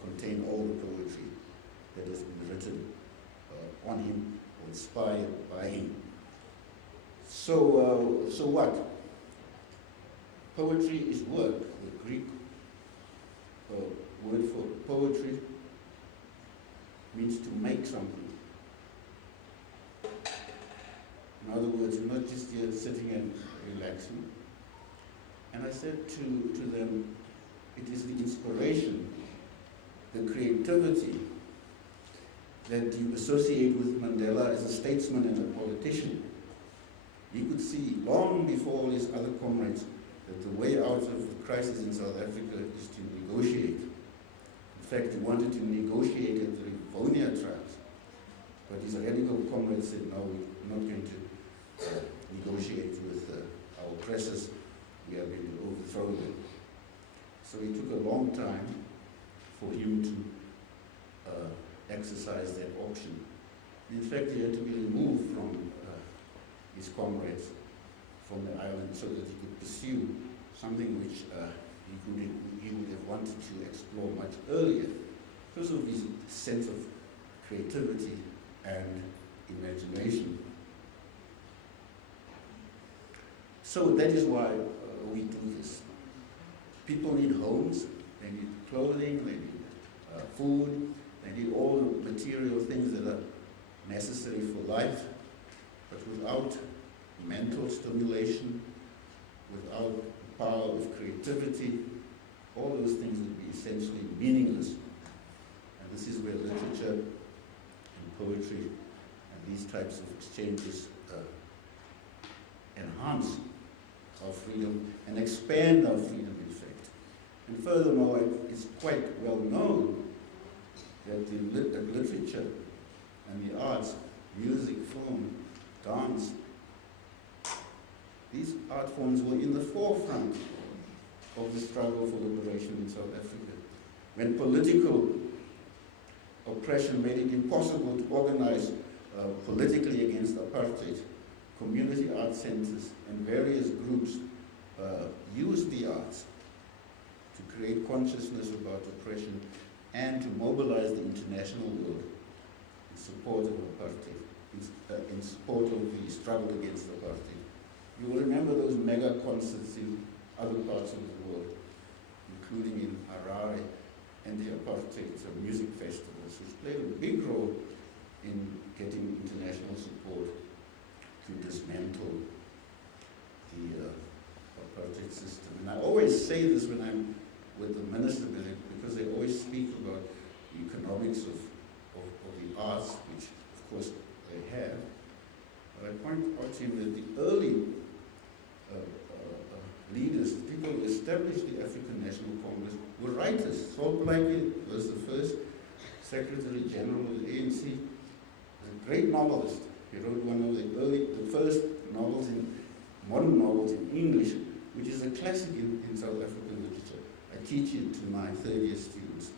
contain all the poetry that has been written on him or inspired by him. So, so what? Poetry is work. The Greek word for poetry means to make something. In other words, you're not just here sitting and relaxing. And I said to them, it is the inspiration, the creativity that you associate with Mandela as a statesman and a politician. He could see long before all his other comrades that the way out of the crisis in South Africa is to negotiate. In fact, he wanted to negotiate at the Rivonia trials, but his radical comrades said, no, we're not going to negotiate with our oppressors. We are going to overthrow them. So it took a long time for him to exercise that option. In fact, he had to be removed from his comrades from the island so that he could pursue something which he would have wanted to explore much earlier because of his sense of creativity and imagination. So that is why we do this. People need homes, they need clothing, they need food, they need all the material things that are necessary for life, but without mental stimulation, without the power of creativity, all those things would be essentially meaningless. And this is where literature and poetry and these types of exchanges enhance our freedom and expand our freedom, in fact. And furthermore, it's quite well known that the literature and the arts, music, film, dance, these art forms were in the forefront of the struggle for liberation in South Africa. When political oppression made it impossible to organize politically against apartheid, community art centers and various groups used the arts to create consciousness about oppression and to mobilize the international world in support of apartheid, in support of the struggle against apartheid. You will remember those mega concerts in other parts of the world, including in Harare and the apartheid music festivals, which played a big role in getting international support to dismantle the apartheid system. And I always say this when I'm with the minister, because they always speak about the economics of the arts, which of course they have. But I point out to him that the early leaders, the people who established the African National Congress, were writers. Saul Plaatje was the first Secretary General of the ANC, was a great novelist. He wrote one of the first novels modern novels in English, which is a classic in South African literature. I teach it to my third-year students.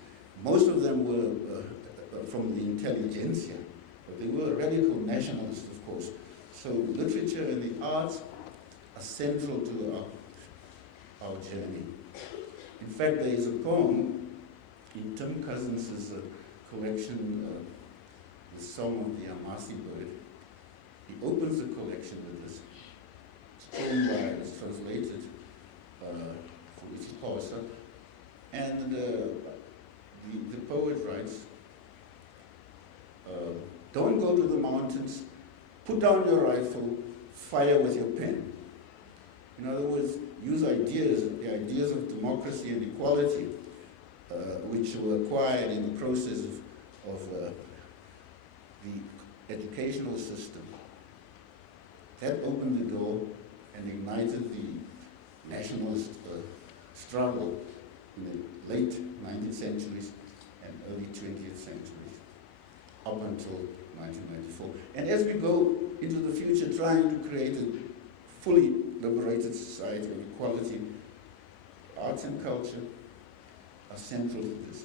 Most of them were from the intelligentsia, but they were radical nationalists, of course. So literature and the arts are central to our journey. In fact, there is a poem in Tim Cousins' collection, The Song of the Amasi Bird. He opens the collection with this. It's translated for its Xhosa, and the poet writes, don't go to the mountains, put down your rifle, fire with your pen. In other words, use ideas, the ideas of democracy and equality, which were acquired in the process of the educational system. That opened the door and ignited the nationalist struggle in the late 19th centuries and early 20th centuries, up until 1994. And as we go into the future, trying to create a fully liberated society of equality, arts and culture, are central to this.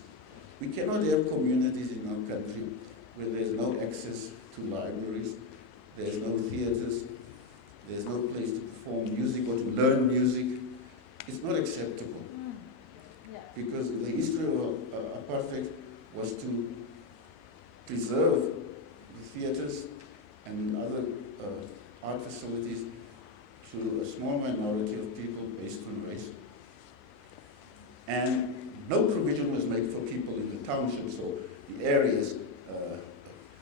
We cannot have communities in our country where there's no access to libraries, there's no theatres, there's no place to perform music or to learn music. It's not acceptable. Because the history of apartheid was to preserve the theatres and other art facilities to a small minority of people based on race. And no provision was made for people in the townships or the areas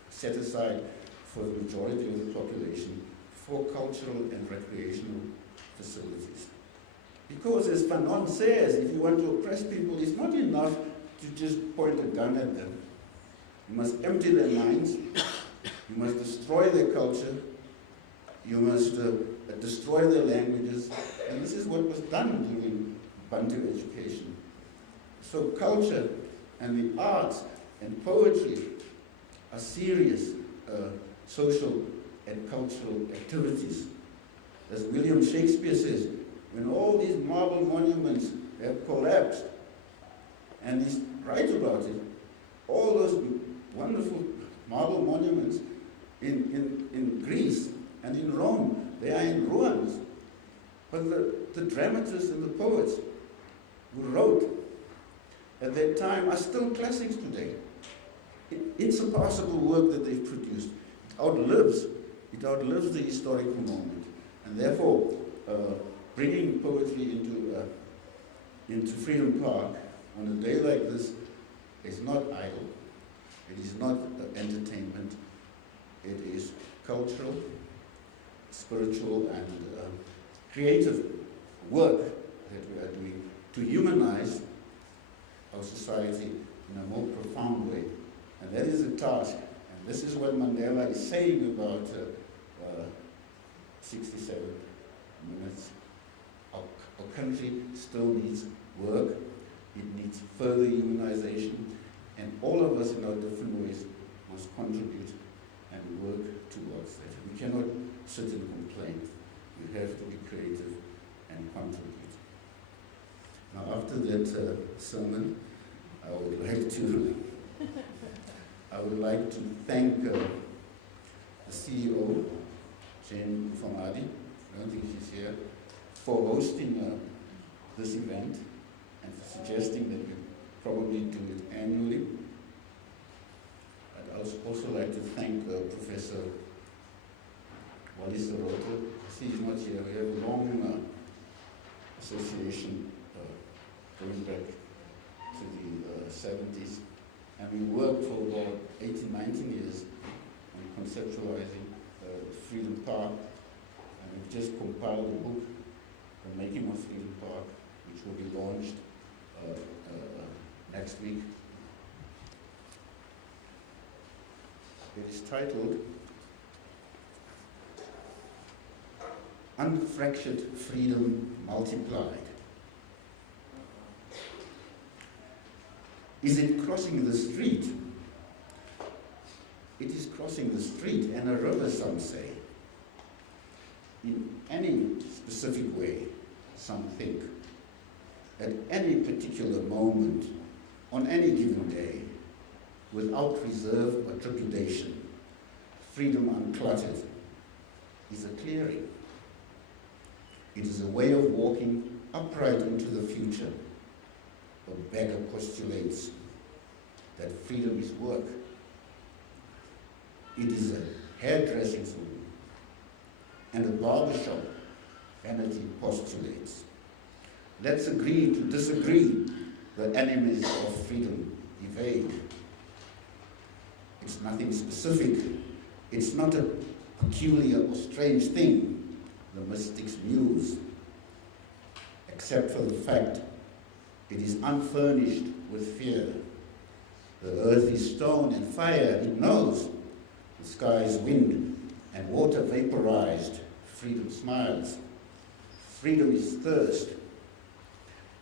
set aside for the majority of the population for cultural and recreational facilities. Because as Fanon says, if you want to oppress people, it's not enough to just point a gun at them. You must empty their minds, you must destroy their culture, you must destroy their languages, and this is what was done during Bantu education. So culture and the arts and poetry are serious social and cultural activities. As William Shakespeare says, when all these marble monuments have collapsed, and he's right about it, all those wonderful marble monuments in Greece and in Rome, they are in ruins. But the dramatists and the poets who wrote at that time are still classics today. Unsurpassable work that they've produced. It outlives the historical moment. And therefore, bringing poetry into Freedom Park on a day like this is not idle. It is not entertainment. It is cultural, spiritual, and creative work that we are doing to humanize our society in a more profound way. And that is a task. And this is what Mandela is saying about 67 minutes. Our country still needs work. It needs further humanization. And all of us in our different ways must contribute and work towards that. We cannot sit and complain. We have to be creative and contribute. Now, after that sermon, I would like to thank the CEO, Jane Ufamadi, I don't think she's here, for hosting this event and for suggesting that we probably do it annually. I'd also like to thank Professor Wally Soroto. He's not here. We have a long association going back to the 70s. And we worked for about 18, 19 years on conceptualizing Freedom Park. And we've just compiled a book, The Making of Freedom Park, which will be launched next week. It is titled Unfractured Freedom Multiplied. Is it crossing the street? It is crossing the street and a river, some say. In any specific way, some think. At any particular moment, on any given day, without reserve or trepidation, freedom uncluttered is a clearing. It is a way of walking upright into the future. But Beggar postulates that freedom is work. It is a hairdressing salon and a barbershop, vanity postulates. Let's agree to disagree. The enemies of freedom evade. It's nothing specific. It's not a peculiar or strange thing, the mystic's muse, except for the fact it is unfurnished with fear. The earth is stone and fire, it knows. The sky is wind and water vaporized. Freedom smiles. Freedom is thirst.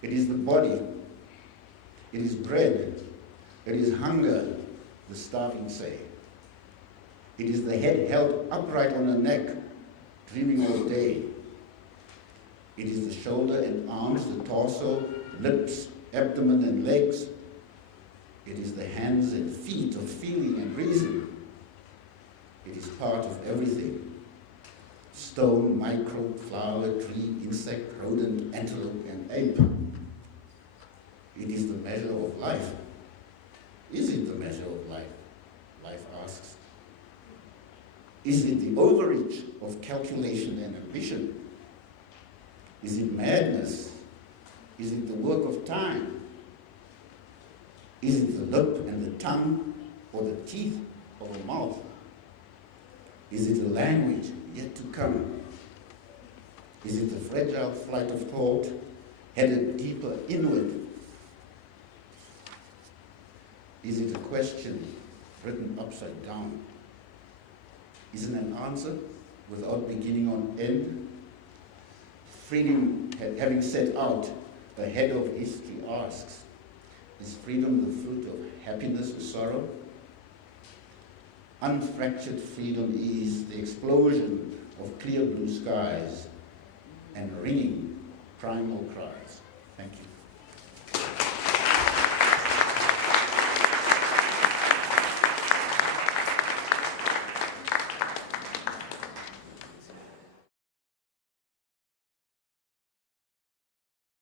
It is the body. It is bread. It is hunger, the starving say. It is the head held upright on the neck, dreaming all day. It is the shoulder and arms, the torso, lips, abdomen and legs. It is the hands and feet of feeling and reason. It is part of everything. Stone, microbe, flower, tree, insect, rodent, antelope, and ape. It is the measure of life. Is it the measure of life? Life asks. Is it the overreach of calculation and ambition? Is it madness? Is it the work of time? Is it the lip and the tongue or the teeth of a mouth? Is it a language yet to come? Is it the fragile flight of thought headed deeper inward? Is it a question written upside down? Is it an answer without beginning or end? Freedom, having set out ahead of history, asks, is freedom the fruit of happiness or sorrow? Unfractured freedom is the explosion of clear blue skies and ringing primal cries. Thank you.